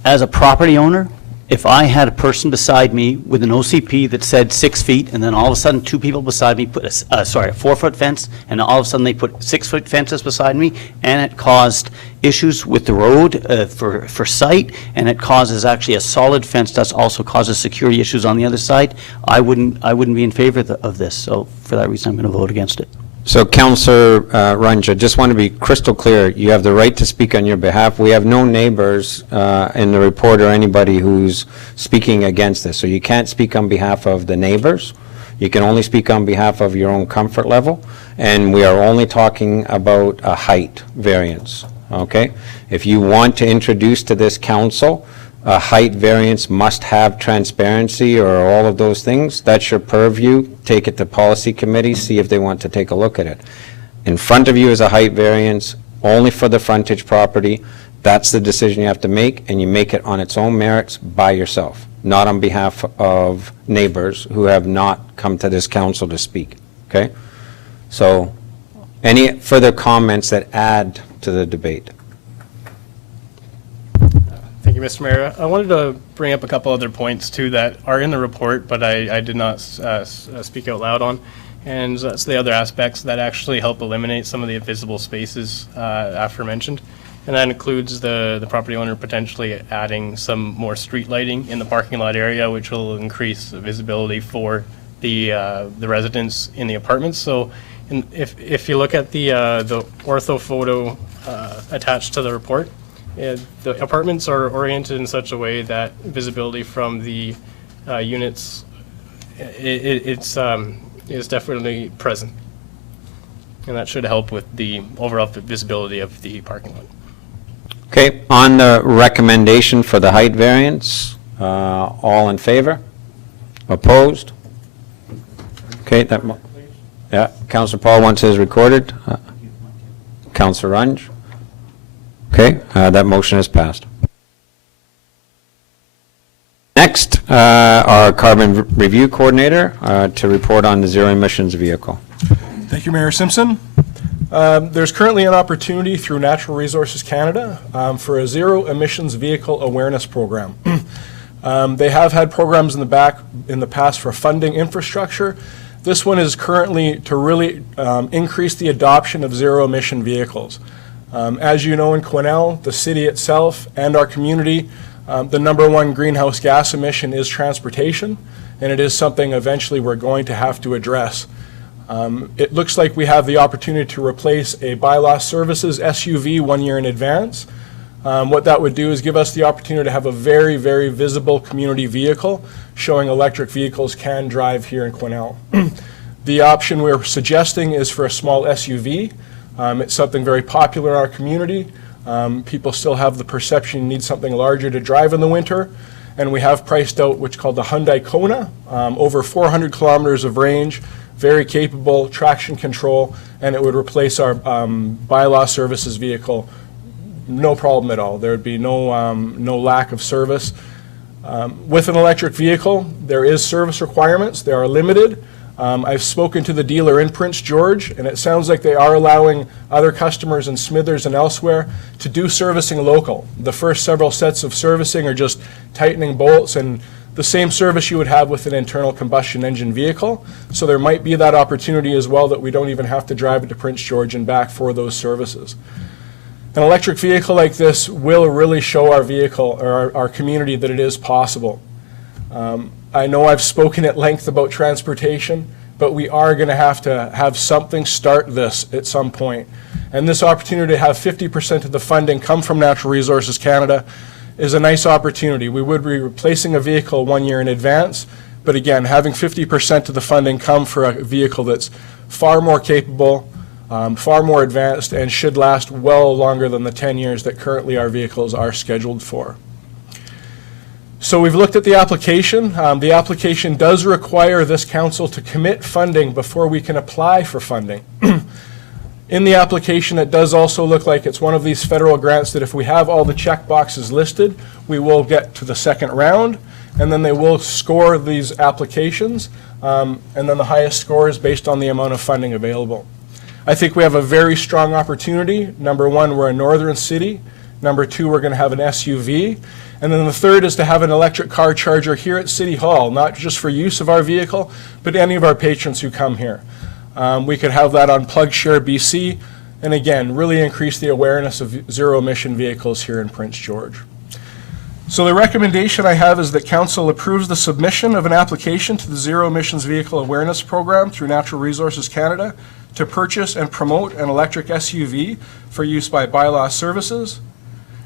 As a property owner, if I had a person beside me with an OCP that said 6 feet, and then all of a sudden 2 people beside me put a 4-foot fence, and all of a sudden they put 6-foot fences beside me, and it caused issues with the road for sight, and it causes actually a solid fence that also causes security issues on the other side, I wouldn't be in favor of this. So for that reason, I'm going to vote against it. So Councillor Runge, I just want to be crystal clear. You have the right to speak on your behalf. We have no neighbors in the report or anybody who's speaking against this. So you can't speak on behalf of the neighbors. You can only speak on behalf of your own comfort level. And we are only talking about a height variance, okay? If you want to introduce to this council a height variance must have transparency or all of those things, that's your purview. Take it to policy committee, see if they want to take a look at it. In front of you is a height variance only for the frontage property. That's the decision you have to make, and you make it on its own merits by yourself, not on behalf of neighbors who have not come to this council to speak, okay? So any further comments that add to the debate? Thank you, Mr. Mayor. I wanted to bring up a couple other points too that are in the report, but I did not speak out loud on. And that's the other aspects that actually help eliminate some of the invisible spaces aforementioned. And that includes the property owner potentially adding some more street lighting in the parking lot area, which will increase the visibility for the residents in the apartments. So if you look at the ortho photo attached to the report, the apartments are oriented in such a way that visibility from the units is definitely present, and that should help with the overall visibility of the parking lot. Okay, on the recommendation for the height variance, all in favor? Opposed? Okay, yeah, Councillor Paul wants his recorded. Councillor Runge? Okay, that motion is passed. Next, our carbon review coordinator to report on the zero emissions vehicle. Thank you, Mayor Simpson. There's currently an opportunity through Natural Resources Canada for a zero emissions vehicle awareness program. They have had programs in the past for funding infrastructure. This one is currently to really increase the adoption of zero emission vehicles. As you know, in Quesnel, the city itself and our community, the #1 greenhouse gas emission is transportation, and it is something eventually we're going to have to address. It looks like we have the opportunity to replace a bylaw services SUV 1 year in advance. What that would do is give us the opportunity to have a very, very visible community vehicle showing electric vehicles can drive here in Quesnel. The option we're suggesting is for a small SUV. It's something very popular in our community. People still have the perception you need something larger to drive in the winter. And we have priced out what's called the Hyundai Kona, over 400 kilometers of range, very capable, traction control, and it would replace our bylaw services vehicle. No problem at all. There would be no lack of service. With an electric vehicle, there is service requirements. They are limited. I've spoken to the dealer in Prince George, and it sounds like they are allowing other customers in Smithers and elsewhere to do servicing local. The first several sets of servicing are just tightening bolts and the same service you would have with an internal combustion engine vehicle. So there might be that opportunity as well that we don't even have to drive it to Prince George and back for those services. An electric vehicle like this will really show our vehicle or our community that it is possible. I know I've spoken at length about transportation, but we are going to have something start this at some point. And this opportunity to have 50% of the funding come from Natural Resources Canada is a nice opportunity. We would be replacing a vehicle 1 year in advance, but again, having 50% of the funding come for a vehicle that's far more capable, far more advanced, and should last well longer than the 10 years that currently our vehicles are scheduled for. So we've looked at the application. The application does require this council to commit funding before we can apply for funding. In the application, it does also look like it's one of these federal grants that if we have all the check boxes listed, we will get to the second round, and then they will score these applications, and then the highest score is based on the amount of funding available. I think we have a very strong opportunity. Number one, we're a northern city. Number two, we're going to have an SUV. And then the third is to have an electric car charger here at City Hall, not just for use of our vehicle, but any of our patrons who come here. We could have that on Plug Share BC, and again, really increase the awareness of zero-emission vehicles here in Prince George. So the recommendation I have is that Council approves the submission of an application to the Zero Emissions Vehicle Awareness Program through Natural Resources Canada to purchase and promote an electric SUV for use by bylaw services,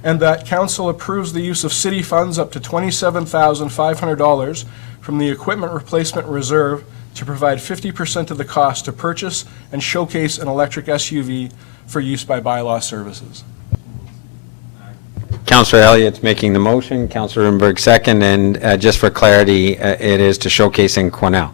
and that Council approves the use of city funds up to $27,500 from the Equipment Replacement Reserve to provide 50% of the cost to purchase and showcase an electric SUV for use by bylaw services. Councillor Elliott's making the motion, Councillor Rudenberg second, and just for clarity, it is to showcase in Quesnel.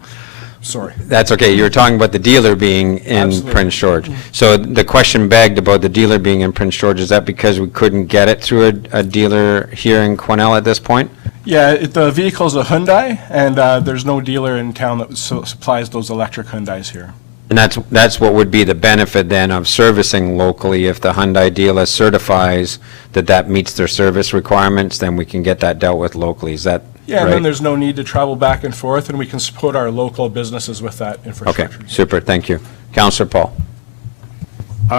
Sorry. That's okay. You were talking about the dealer being in Absolutely. Prince George. So the question begged about the dealer being in Prince George, is that because we couldn't get it through a dealer here in Quesnel at this point? Yeah, the vehicle's a Hyundai, and there's no dealer in town that supplies those electric Hyundais here. And that's what would be the benefit then of servicing locally. If the Hyundai dealer certifies that meets their service requirements, then we can get that dealt with locally. Is that Yeah, and then right? there's no need to travel back and forth, and we can support our local businesses with that Okay, infrastructure. super, thank you. Councillor Paul.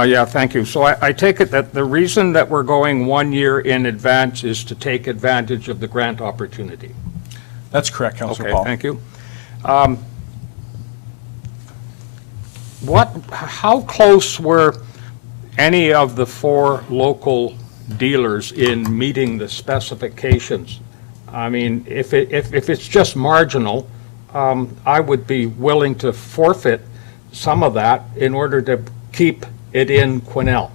Yeah, thank you. So I take it that the reason that we're going 1 year in advance is to take advantage of the grant opportunity. That's correct, Councillor Okay, Paul. thank you. How close were any of the 4 local dealers in meeting the specifications? I mean, if it's just marginal, I would be willing to forfeit some of that in order to keep it in Quesnel.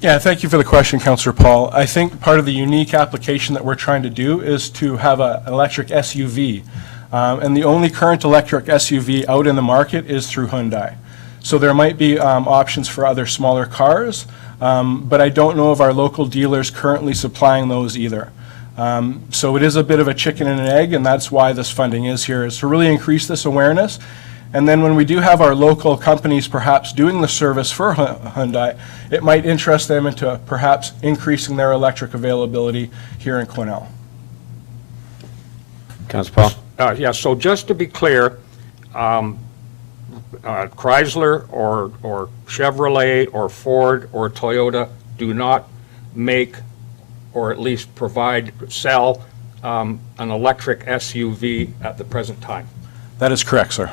Yeah, thank you for the question, Councillor Paul. I think part of the unique application that we're trying to do is to have an electric SUV. And the only current electric SUV out in the market is through Hyundai. So there might be options for other smaller cars, but I don't know of our local dealers currently supplying those either. So it is a bit of a chicken and an egg, and that's why this funding is here, is to really increase this awareness. And then when we do have our local companies perhaps doing the service for Hyundai, it might interest them into perhaps increasing their electric availability here in Quesnel. Councillor Paul. Yeah, so just to be clear, Chrysler or Chevrolet or Ford or Toyota do not make, or at least sell an electric SUV at the present time. That is correct, sir.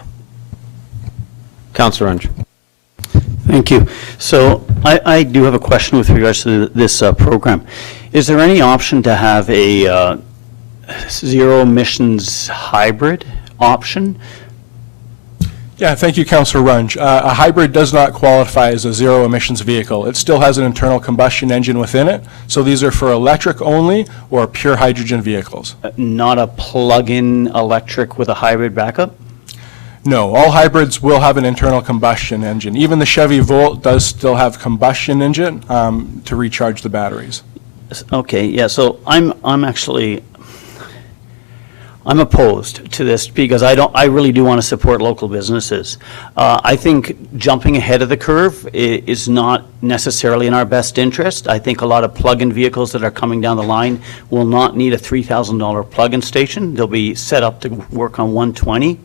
Councillor Runge. Thank you. So I do have a question with regards to this program. Is there any option to have a zero emissions hybrid option? Yeah, thank you, Councillor Runge. A hybrid does not qualify as a zero-emissions vehicle. It still has an internal combustion engine within it, so these are for electric only or pure hydrogen vehicles. Not a plug-in electric with a hybrid backup? No, all hybrids will have an internal combustion engine. Even the Chevy Volt does still have combustion engine to recharge the batteries. Okay, yeah, so I'm opposed to this because I really do want to support local businesses. I think jumping ahead of the curve is not necessarily in our best interest. I think a lot of plug-in vehicles that are coming down the line will not need a $3,000 plug-in station. They'll be set up to work on 120.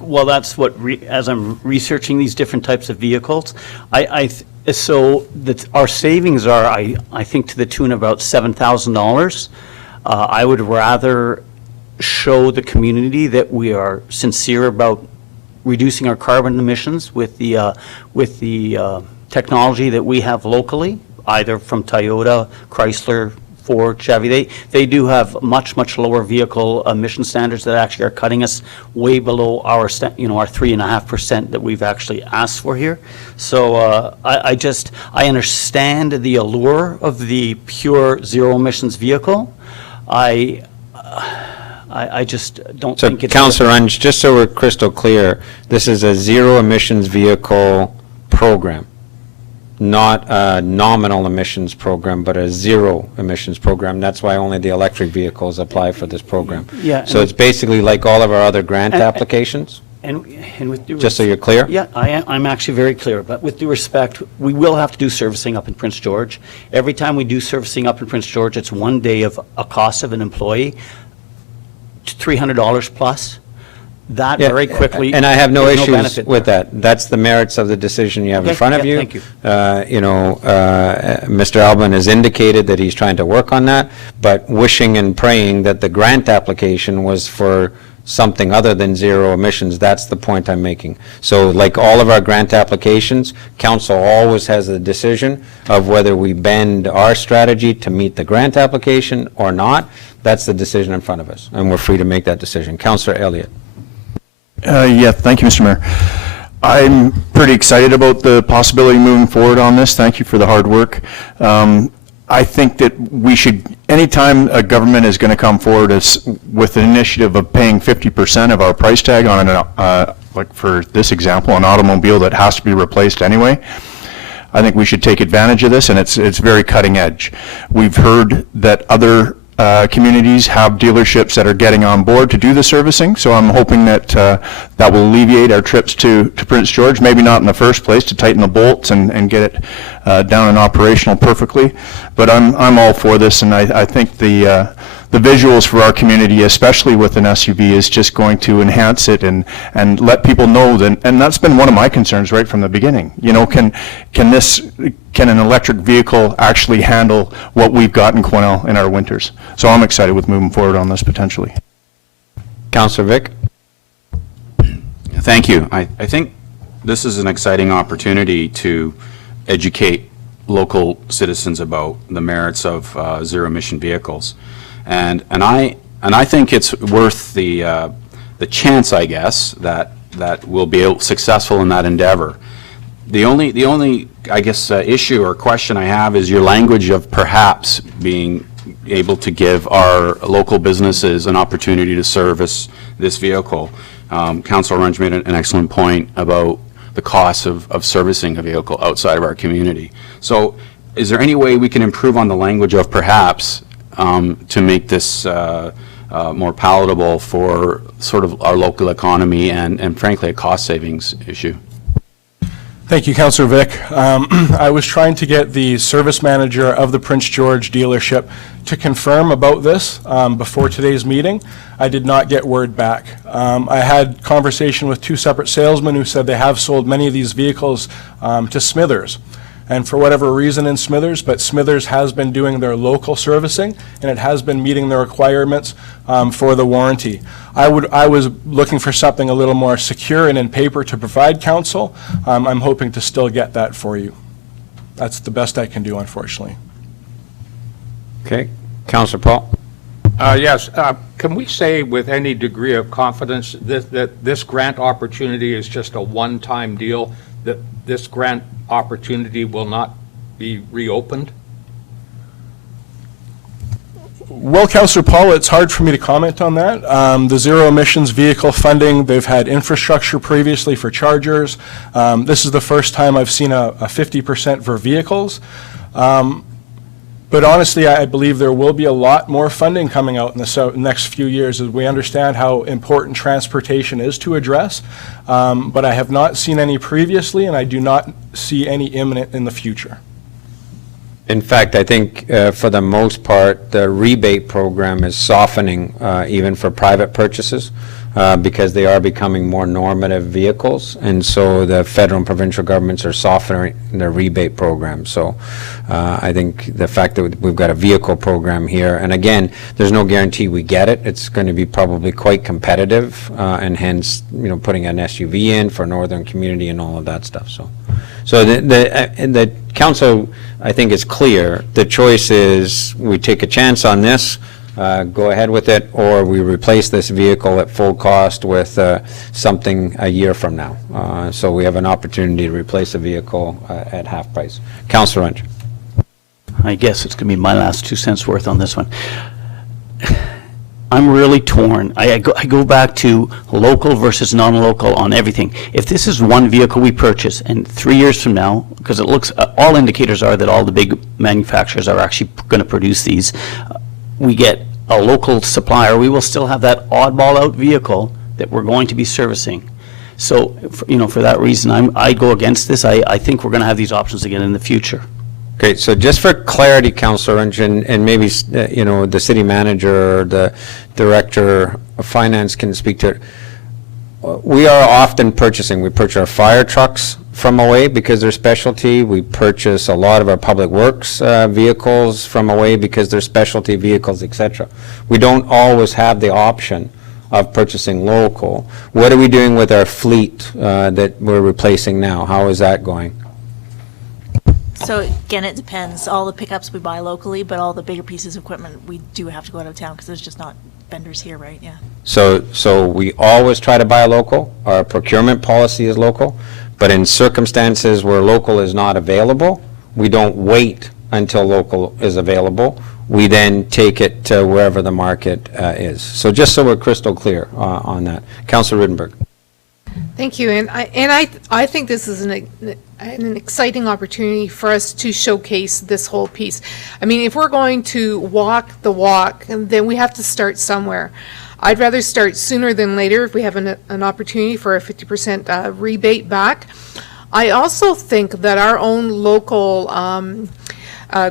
Well, that's what, as I'm researching these different types of vehicles, so that our savings are, I think, to the tune of about $7,000. I would rather show the community that we are sincere about reducing our carbon emissions with the technology that we have locally, either from Toyota, Chrysler, Ford, Chevy. They do have much lower vehicle emission standards that actually are cutting us way below our 3.5% that we've actually asked for here. So I understand the allure of the pure zero emissions vehicle. I just don't So, think it's... Councillor Runge, just so we're crystal clear, this is a zero emissions vehicle program, not a nominal emissions program, but a zero emissions program. That's why only the electric vehicles apply for this program. Yeah, So it's basically like all of our other grant applications, And with due just so you're clear? Yeah, I'm actually very clear, but with due respect, we will have to do servicing up in Prince George. Every time we do servicing up in Prince George, it's 1 day of a cost of an employee, $300 plus. That Yeah, very quickly. And I have no there's issues benefit with there. that. That's the merits of the decision you have in Okay, front of yeah, you. thank you. Mr. Albin has indicated that he's trying to work on that, but wishing and praying that the grant application was for something other than zero emissions, that's the point I'm making. So like all of our grant applications, council always has the decision of whether we bend our strategy to meet the grant application or not. That's the decision in front of us, and we're free to make that decision. Councillor Elliott. Yeah, thank you, Mr. Mayor. I'm pretty excited about the possibility moving forward on this. Thank you for the hard work. I think that we should, anytime a government is going to come forward with an initiative of paying 50% of our price tag on like for this example, an automobile that has to be replaced anyway, I think we should take advantage of this, and it's very cutting edge. We've heard that other communities have dealerships that are getting on board to do the servicing, so I'm hoping that that will alleviate our trips to Prince George, maybe not in the first place to tighten the bolts and get it down and operational perfectly, but I'm all for this, and I think the visuals for our community, especially with an SUV, is just going to enhance it and let people know that, and that's been one of my concerns right from the beginning. You know, can an electric vehicle actually handle what we've got in Quesnel in our winters? So I'm excited with moving forward on this potentially. Councillor Vic. Thank you. I think this is an exciting opportunity to educate local citizens about the merits of zero-emission vehicles. And I think it's worth the chance, I guess, that we'll be successful in that endeavor. The only I guess issue or question I have is your language of perhaps being able to give our local businesses an opportunity to service this vehicle. Councilor Runge made an excellent point about the cost of servicing a vehicle outside of our community. So is there any way we can improve on the language of perhaps to make this more palatable for sort of our local economy and frankly a cost savings issue? Thank you, Councillor Vic. I was trying to get the service manager of the Prince George dealership to confirm about this before today's meeting. I did not get word back. I had conversation with two separate salesmen who said they have sold many of these vehicles to Smithers. and for whatever reason in Smithers, but Smithers has been doing their local servicing, and it has been meeting the requirements for the warranty. I was looking for something a little more secure and in paper to provide council. I'm hoping to still get that for you. That's the best I can do, unfortunately. Okay, Councillor Paul? Yes, can we say with any degree of confidence that this grant opportunity is just a one-time deal, that this grant opportunity will not be reopened? Well, Councillor Paul, it's hard for me to comment on that. The zero emissions vehicle funding, they've had infrastructure previously for chargers. This is the first time I've seen a 50% for vehicles. But honestly, I believe there will be a lot more funding coming out in the next few years as we understand how important transportation is to address. But I have not seen any previously, and I do not see any imminent in the future. In fact, I think for the most part, the rebate program is softening even for private purchases because they are becoming more normative vehicles. And so the federal and provincial governments are softening their rebate program. So I think the fact that we've got a vehicle program here, and again, there's no guarantee we get it. It's going to be probably quite competitive and hence, putting an SUV in for northern community and all of that stuff. So the council, I think, is clear. The choice is we take a chance on this, go ahead with it, or we replace this vehicle at full cost with something a year from now. So we have an opportunity to replace a vehicle at half price. Councillor Wrench. I guess it's going to be my last 2 cents worth on this one. I'm really torn. I go back to local versus non-local on everything. If this is one vehicle we purchase, and 3 years from now, because it looks, all indicators are that all the big manufacturers are actually going to produce these, we get a local supplier, we will still have that oddball out vehicle that we're going to be servicing. So, for that reason, I go against this. I think we're going to have these options again in the future. Okay, so just for clarity, Councillor Wrench, and maybe, the city manager or the director of finance can speak to it. We are often purchasing, we purchase our fire trucks from away because they're specialty. We purchase a lot of our public works vehicles from away because they're specialty vehicles, et cetera. We don't always have the option of purchasing local. What are we doing with our fleet that we're replacing now? How is that going? So again, it depends. All the pickups we buy locally, but all the bigger pieces of equipment, we do have to go out of town because there's just not vendors here, right? Yeah. So we always try to buy local. Our procurement policy is local. But in circumstances where local is not available, we don't wait until local is available. We then take it to wherever the market is. So just so we're crystal clear on that. Councillor Rittenberg. Thank you, and I think this is an exciting opportunity for us to showcase this whole piece. I mean, if we're going to walk the walk, then we have to start somewhere. I'd rather start sooner than later if we have an opportunity for a 50% rebate back. I also think that our own local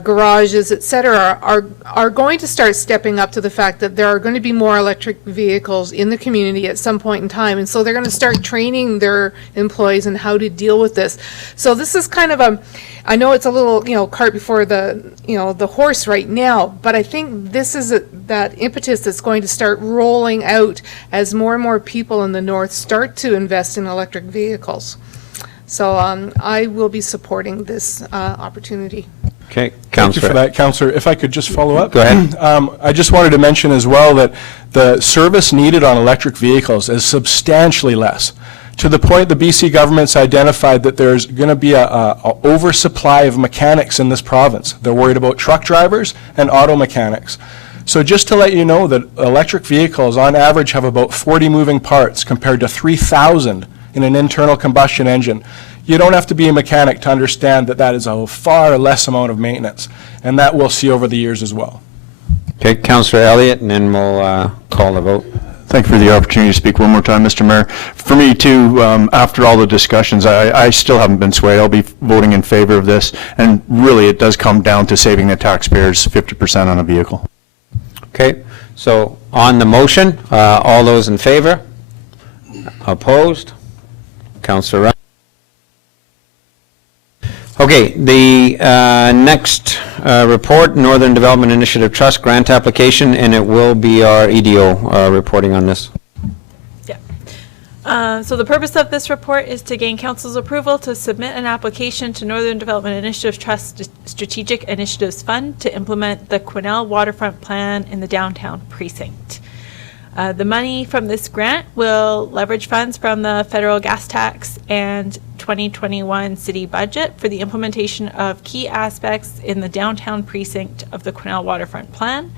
garages, et cetera, are going to start stepping up to the fact that there are going to be more electric vehicles in the community at some point in time. And so they're going to start training their employees on how to deal with this. So this is kind of I know it's a little, cart before the horse right now, but I think this is that impetus that's going to start rolling out as more and more people in the north start to invest in electric vehicles. So I will be supporting this opportunity. Okay, Thank you Councillor. for that, Councillor. If I could just follow up. Go ahead. I just wanted to mention as well that the service needed on electric vehicles is substantially less, to the point the BC government's identified that there's going to be a oversupply of mechanics in this province. They're worried about truck drivers and auto mechanics. So just to let you know that electric vehicles on average have about 40 moving parts compared to 3,000 in an internal combustion engine. You don't have to be a mechanic to understand that that is a far less amount of maintenance, and that we'll see over the years as well. Okay, Councillor Elliott, and then we'll call the vote. Thank you for the opportunity to speak one more time, Mr. Mayor. For me, too, after all the discussions, I still haven't been swayed. I'll be voting in favor of this, and really, it does come down to saving the taxpayers 50% on a vehicle. Okay, so on the motion, all those in favor? Opposed? Councillor Wrench. Okay, the next report, Northern Development Initiative Trust grant application, and it will be our EDO reporting on this. So the purpose of this report is to gain council's approval to submit an application to Northern Development Initiative Trust Strategic Initiatives Fund to implement the Quesnel Waterfront Plan in the downtown precinct. The money from this grant will leverage funds from the federal gas tax and 2021 city budget for the implementation of key aspects in the downtown precinct of the Quesnel Waterfront Plan,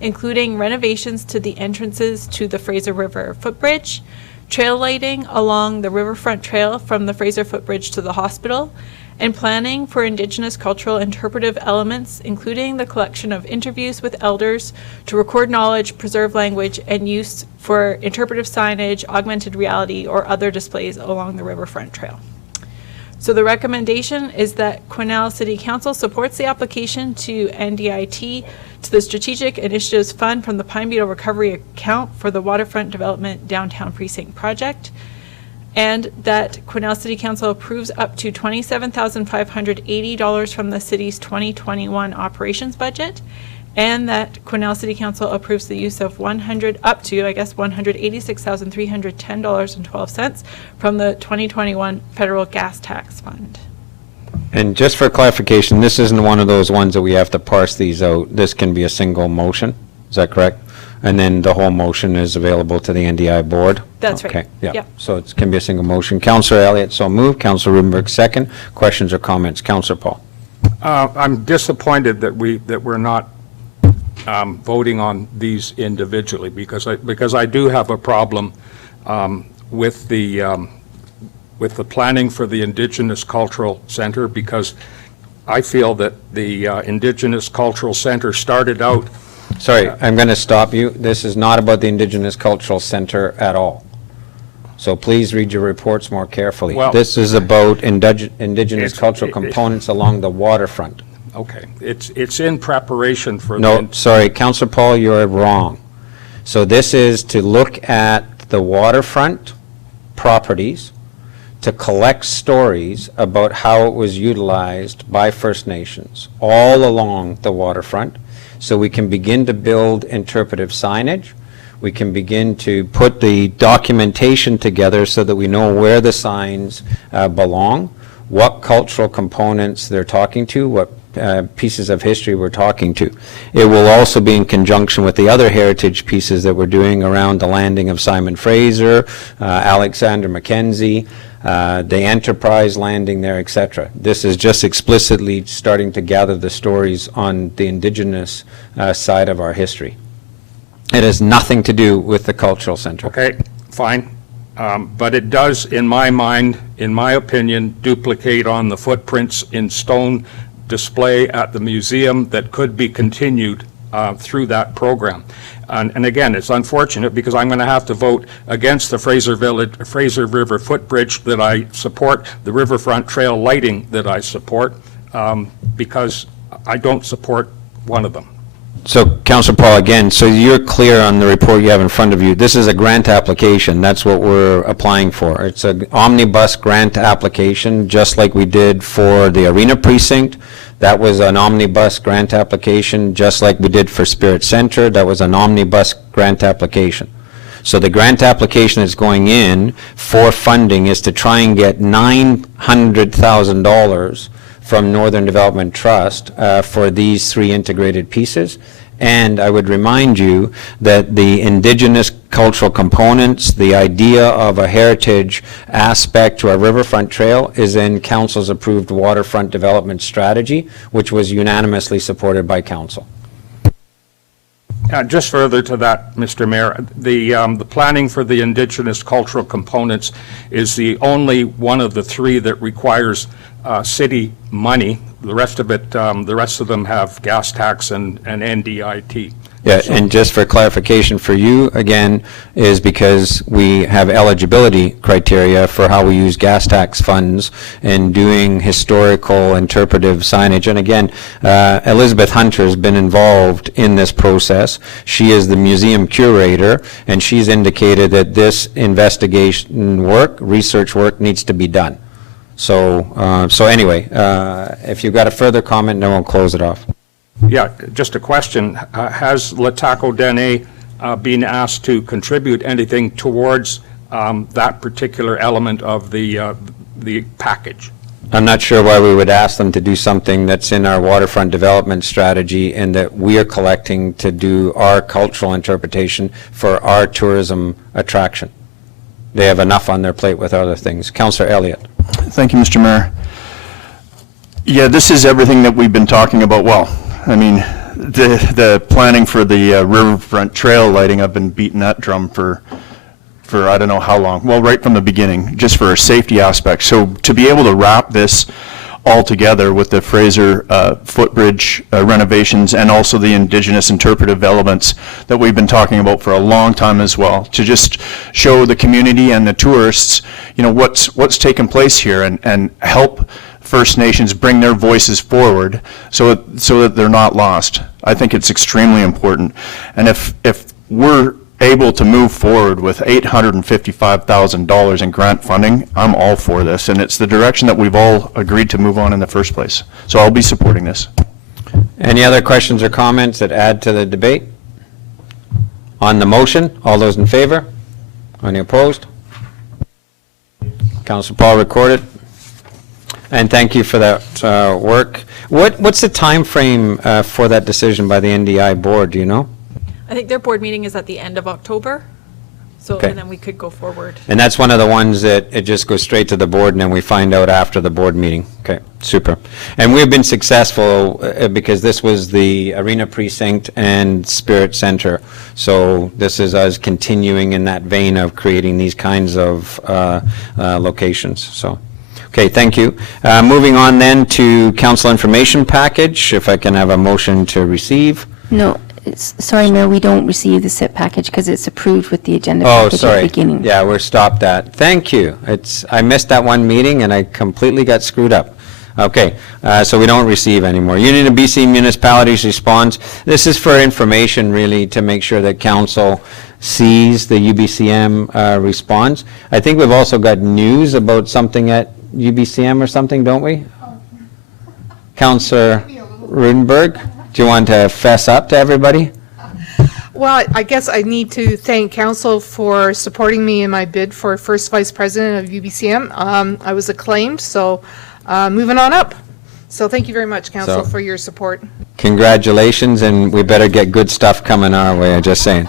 including renovations to the entrances to the Fraser River footbridge, trail lighting along the riverfront trail from the Fraser footbridge to the hospital, and planning for Indigenous cultural interpretive elements, including the collection of interviews with elders to record knowledge, preserve language, and use for interpretive signage, augmented reality, or other displays along the riverfront trail. So the recommendation is that Quesnel City Council supports the application to NDIT to the Strategic Initiatives Fund from the Pine Beetle Recovery Account for the Waterfront Development Downtown Precinct Project, and that Quesnel City Council approves up to $27,580 from the city's 2021 operations budget, and that Quesnel City Council approves the use of $186,310.12 from the 2021 federal gas tax fund. And just for clarification, this isn't one of those ones that we have to parse these out. This can be a single motion, is that correct? And then the whole motion is available to the NDI board? That's right. Okay, yeah. Yep. So it can be a single motion. Councillor Elliott, so moved. Councillor Rubenberg, second. Questions or comments? Councillor Paul. I'm disappointed that we're not voting on these individually, because I do have a problem with the planning for the Indigenous Cultural Center, because I feel that the Indigenous Cultural Center started out. Sorry, I'm going to stop you. This is not about the Indigenous Cultural Center at all. So please read your reports more carefully. Well, this is about Indigenous cultural components along the waterfront. Okay, it's in preparation for No, sorry, Councillor Paul, you're wrong. So this is to look at the waterfront properties, to collect stories about how it was utilized by First Nations all along the waterfront, so we can begin to build interpretive signage. We can begin to put the documentation together so that we know where the signs belong, what cultural components they're talking to, what pieces of history we're talking to. It will also be in conjunction with the other heritage pieces that we're doing around the landing of Simon Fraser, Alexander Mackenzie, the Enterprise landing there, etc. This is just explicitly starting to gather the stories on the Indigenous side of our history. It has nothing to do with the cultural center. Okay, fine. But it does, in my mind, in my opinion, duplicate on the footprints in stone display at the museum that could be continued through that program. And again, it's unfortunate because I'm going to have to vote against the Fraser River footbridge that I support, the riverfront trail lighting that I support, because I don't support one of them. So, Councillor Paul, again, so you're clear on the report you have in front of you. This is a grant application. That's what we're applying for. It's an omnibus grant application, just like we did for the Arena Precinct. That was an omnibus grant application, just like we did for Spirit Center. That was an omnibus grant application. So the grant application that's going in for funding is to try and get $900,000 from Northern Development Trust for these three integrated pieces. And I would remind you that the Indigenous cultural components, the idea of a heritage aspect to our riverfront trail is in Council's approved waterfront development strategy, which was unanimously supported by Council. Just further to that, Mr. Mayor, the planning for the Indigenous cultural components is the only one of the three that requires city money. The rest of it, the rest of them have gas tax and NDIT. Yeah, and just for clarification for you, again, is because we have eligibility criteria for how we use gas tax funds in doing historical interpretive signage. And again, Elizabeth Hunter has been involved in this process. She is the museum curator, and she's indicated that this investigation work, research work, needs to be done. So anyway, if you've got a further comment, then we'll close it off. Yeah, just a question. Has LHTAKO DENE been asked to contribute anything towards that particular element of the package? I'm not sure why we would ask them to do something that's in our waterfront development strategy and that we are collecting to do our cultural interpretation for our tourism attraction. They have enough on their plate with other things. Councillor Elliott. Thank you, Mr. Mayor. Yeah, this is everything that we've been talking about. Well, I mean, the planning for the riverfront trail lighting, I've been beating that drum for I don't know how long. Well, right from the beginning, just for a safety aspect. So to be able to wrap this all together with the Fraser footbridge renovations and also the indigenous interpretive elements that we've been talking about for a long time as well, to just show the community and the tourists, you know, what's taken place here and help First Nations bring their voices forward so that they're not lost. I think it's extremely important. And if we're able to move forward with $855,000 in grant funding, I'm all for this, and it's the direction that we've all agreed to move on in the first place. So I'll be supporting this. Any other questions or comments that add to the debate? On the motion, all those in favor? Any opposed? Councillor Paul recorded. And thank you for that work. What's the time frame for that decision by the NDI board, do you know? I think their board meeting is at the end of October, so, Okay. and then we could go forward. And that's one of the ones that it just goes straight to the board and then we find out after the board meeting. Okay, super. And we've been successful because this was the Arena Precinct and Spirit Center. So this is us continuing in that vein of creating these kinds of locations, so. Okay, thank you. Moving on then to council information package, if I can have a motion to receive. No, sorry, Mayor, we don't receive the SIP package because it's approved with the agenda Oh, package at sorry. the beginning. Yeah, we're stopped that. Thank you. I missed that one meeting and I completely got screwed up. Okay, so we don't receive anymore. Union of BC Municipalities response. This is for information really to make sure that council sees the UBCM response. I think we've also got news about something at UBCM or something, don't we? Councillor Rudenberg, do you want to fess up to everybody? Well, I guess I need to thank council for supporting me in my bid for first vice president of UBCM. I was acclaimed, so moving on up. So thank you very much, council, So- for your support. Congratulations, and we better get good stuff coming our way, I'm just saying.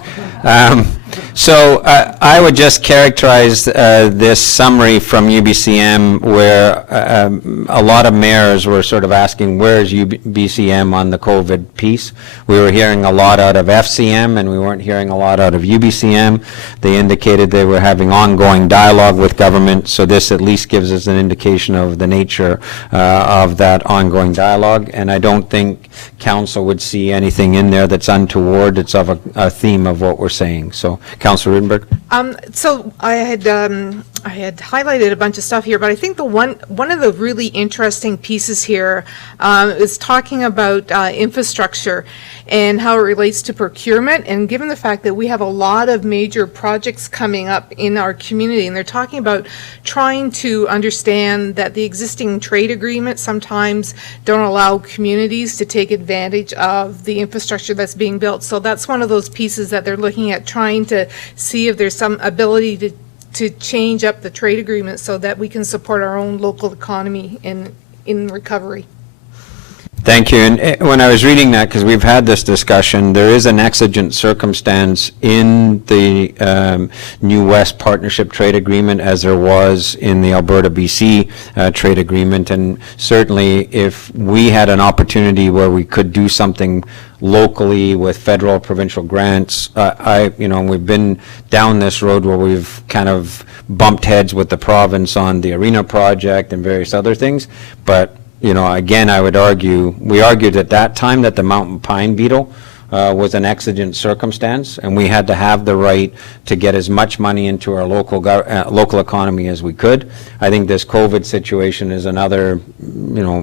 So I would just characterize this summary from UBCM where a lot of mayors were sort of asking, where's UBCM on the COVID piece? We were hearing a lot out of FCM, and we weren't hearing a lot out of UBCM. They indicated they were having ongoing dialogue with government, so this at least gives us an indication of the nature of that ongoing dialogue, and I don't think council would see anything in there that's untoward. It's of a theme of what we're saying. So, Councillor Rudenberg? So I had highlighted a bunch of stuff here, but I think the one of the really interesting pieces here is talking about infrastructure and how it relates to procurement. And given the fact that we have a lot of major projects coming up in our community, and they're talking about trying to understand that the existing trade agreements sometimes don't allow communities to take advantage of the infrastructure that's being built. So that's one of those pieces that they're looking at, trying to see if there's some ability to change up the trade agreement so that we can support our own local economy in recovery. Thank you. And when I was reading that, because we've had this discussion, there is an exigent circumstance in the New West Partnership Trade Agreement as there was in the Alberta-BC Trade Agreement. And certainly if we had an opportunity where we could do something locally with federal, provincial grants, we've been down this road where we've kind of bumped heads with the province on the arena project and various other things. But again, I would argue, we argued at that time that the mountain pine beetle was an exigent circumstance, and we had to have the right to get as much money into our local economy as we could. I think this COVID situation is another,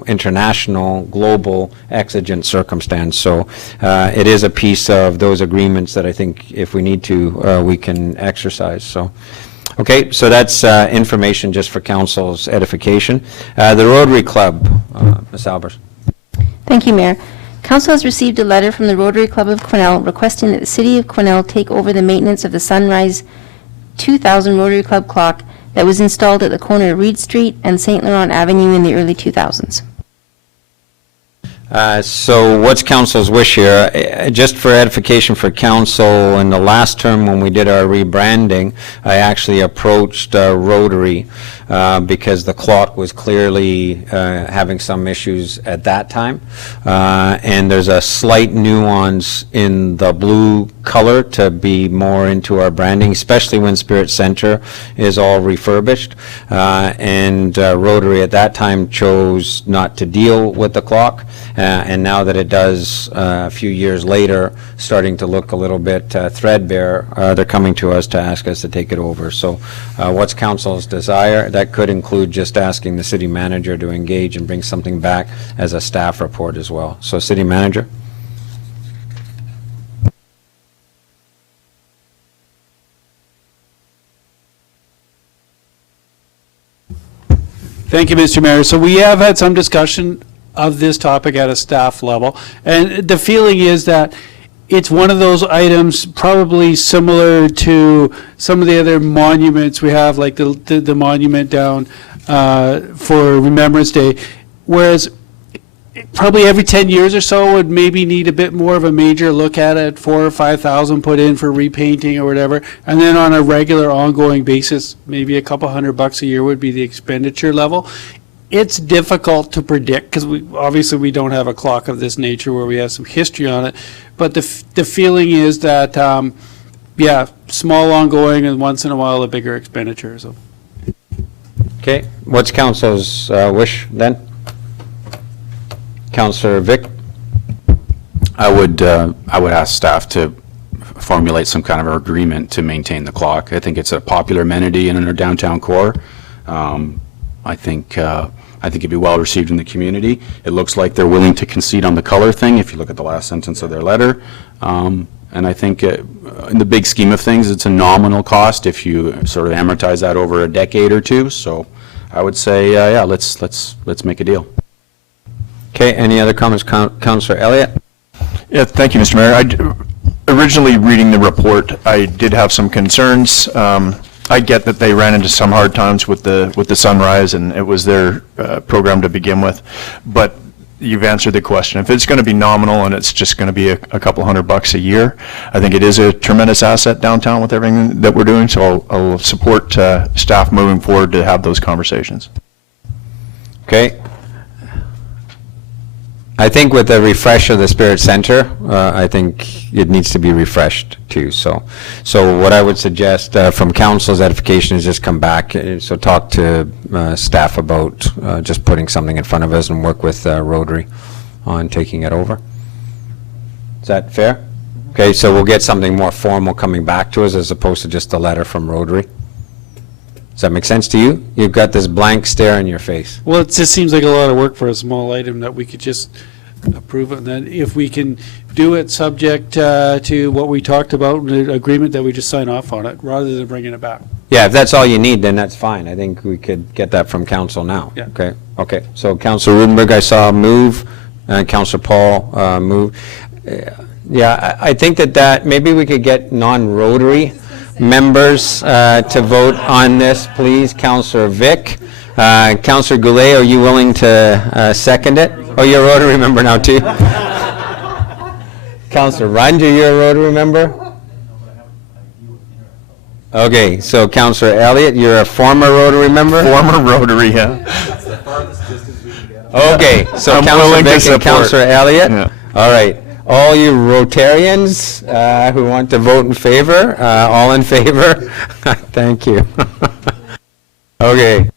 international, global exigent circumstance. So it is a piece of those agreements that I think if we need to, we can exercise. So Okay, so that's information just for council's edification. The Rotary Club, Ms. Albers. Thank you, Mayor. Council has received a letter from the Rotary Club of Quesnel requesting that the City of Quesnel take over the maintenance of the Sunrise 2000 Rotary Club clock that was installed at the corner of Reed Street and St. Laurent Avenue in the early 2000s. So what's council's wish here? Just for edification for council, in the last term when we did our rebranding, I actually approached Rotary because the clock was clearly having some issues at that time. And there's a slight nuance in the blue color to be more into our branding, especially when Spirit Center is all refurbished. And Rotary at that time chose not to deal with the clock. And now that it does, a few years later, starting to look a little bit threadbare, they're coming to us to ask us to take it over. So what's council's desire? That could include just asking the city manager to engage and bring something back as a staff report as well. So city manager? Thank you, Mr. Mayor. So we have had some discussion of this topic at a staff level, and the feeling is that it's one of those items probably similar to some of the other monuments we have, like the monument down for Remembrance Day, whereas probably every 10 years or so would maybe need a bit more of a major look at it, 4,000 or 5,000 put in for repainting or whatever, and then on a regular ongoing basis, maybe a couple $100 a year would be the expenditure level. It's difficult to predict because obviously we don't have a clock of this nature where we have some history on it, but the feeling is that, yeah, small ongoing and once in a while a bigger expenditure. So. Okay, what's council's wish then? Councillor Vic? I would ask staff to formulate some kind of agreement to maintain the clock. I think it's a popular amenity in our downtown core. I think it'd be well received in the community. It looks like they're willing to concede on the color thing if you look at the last sentence of their letter. And I think in the big scheme of things, it's a nominal cost if you sort of amortize that over a decade or two. So I would say, yeah, let's make a deal. Okay, any other comments? Councillor Elliott? Yeah, thank you, Mr. Mayor. Originally reading the report, I did have some concerns. I get that they ran into some hard times with the Sunrise, and it was their program to begin with. But you've answered the question. If it's going to be nominal and it's just going to be a couple $100 a year, I think it is a tremendous asset downtown with everything that we're doing. So I'll support staff moving forward to have those conversations. Okay. I think with the refresh of the Spirit Center, I think it needs to be refreshed too. So what I would suggest from council's edification is just come back, so talk to staff about just putting something in front of us and work with Rotary on taking it over. Is that fair? Okay, so we'll get something more formal coming back to us as opposed to just a letter from Rotary. Does that make sense to you? You've got this blank stare in your face. Well, it just seems like a lot of work for a small item that we could just approve it. And then if we can do it subject to what we talked about, the agreement that we just sign off on it, rather than bringing it back. Yeah, if that's all you need, then that's fine. I think we could get that from council now. Yeah. Okay. So Councilor Rudenberg, I saw move, and Councilor Paul move. Yeah, I think that maybe we could get non-Rotary members to vote on this, please. Councillor Vic. Councillor Goulet, are you willing to second it? Oh, you're a Rotary member now too? Councillor Runge, are you a Rotary member? Okay, so Councillor Elliott, you're a former Rotary member? Former Rotary, yeah. Okay, so Councillor Vic and Councillor Elliott? Yeah. All right. All you Rotarians who want to vote in favor, all in favor? Thank you. Okay.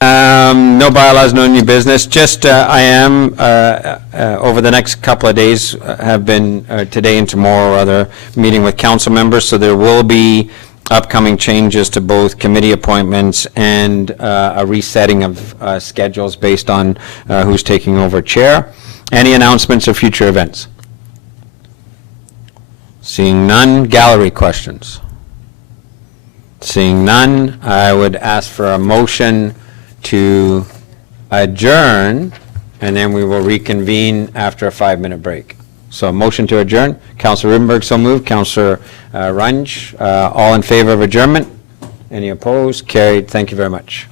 No bylaws, no new business. Just I am, over the next couple of days, have been, today and tomorrow, rather, meeting with council members, so there will be upcoming changes to both committee appointments and a resetting of schedules based on who's taking over chair. Any announcements of future events? Seeing none, gallery questions. Seeing none, I would ask for a motion to adjourn, and then we will reconvene after a 5-minute break. So a motion to adjourn. Councillor Rubenberg, so moved. Councillor Runge, all in favor of adjournment? Any opposed? Carried. Thank you very much.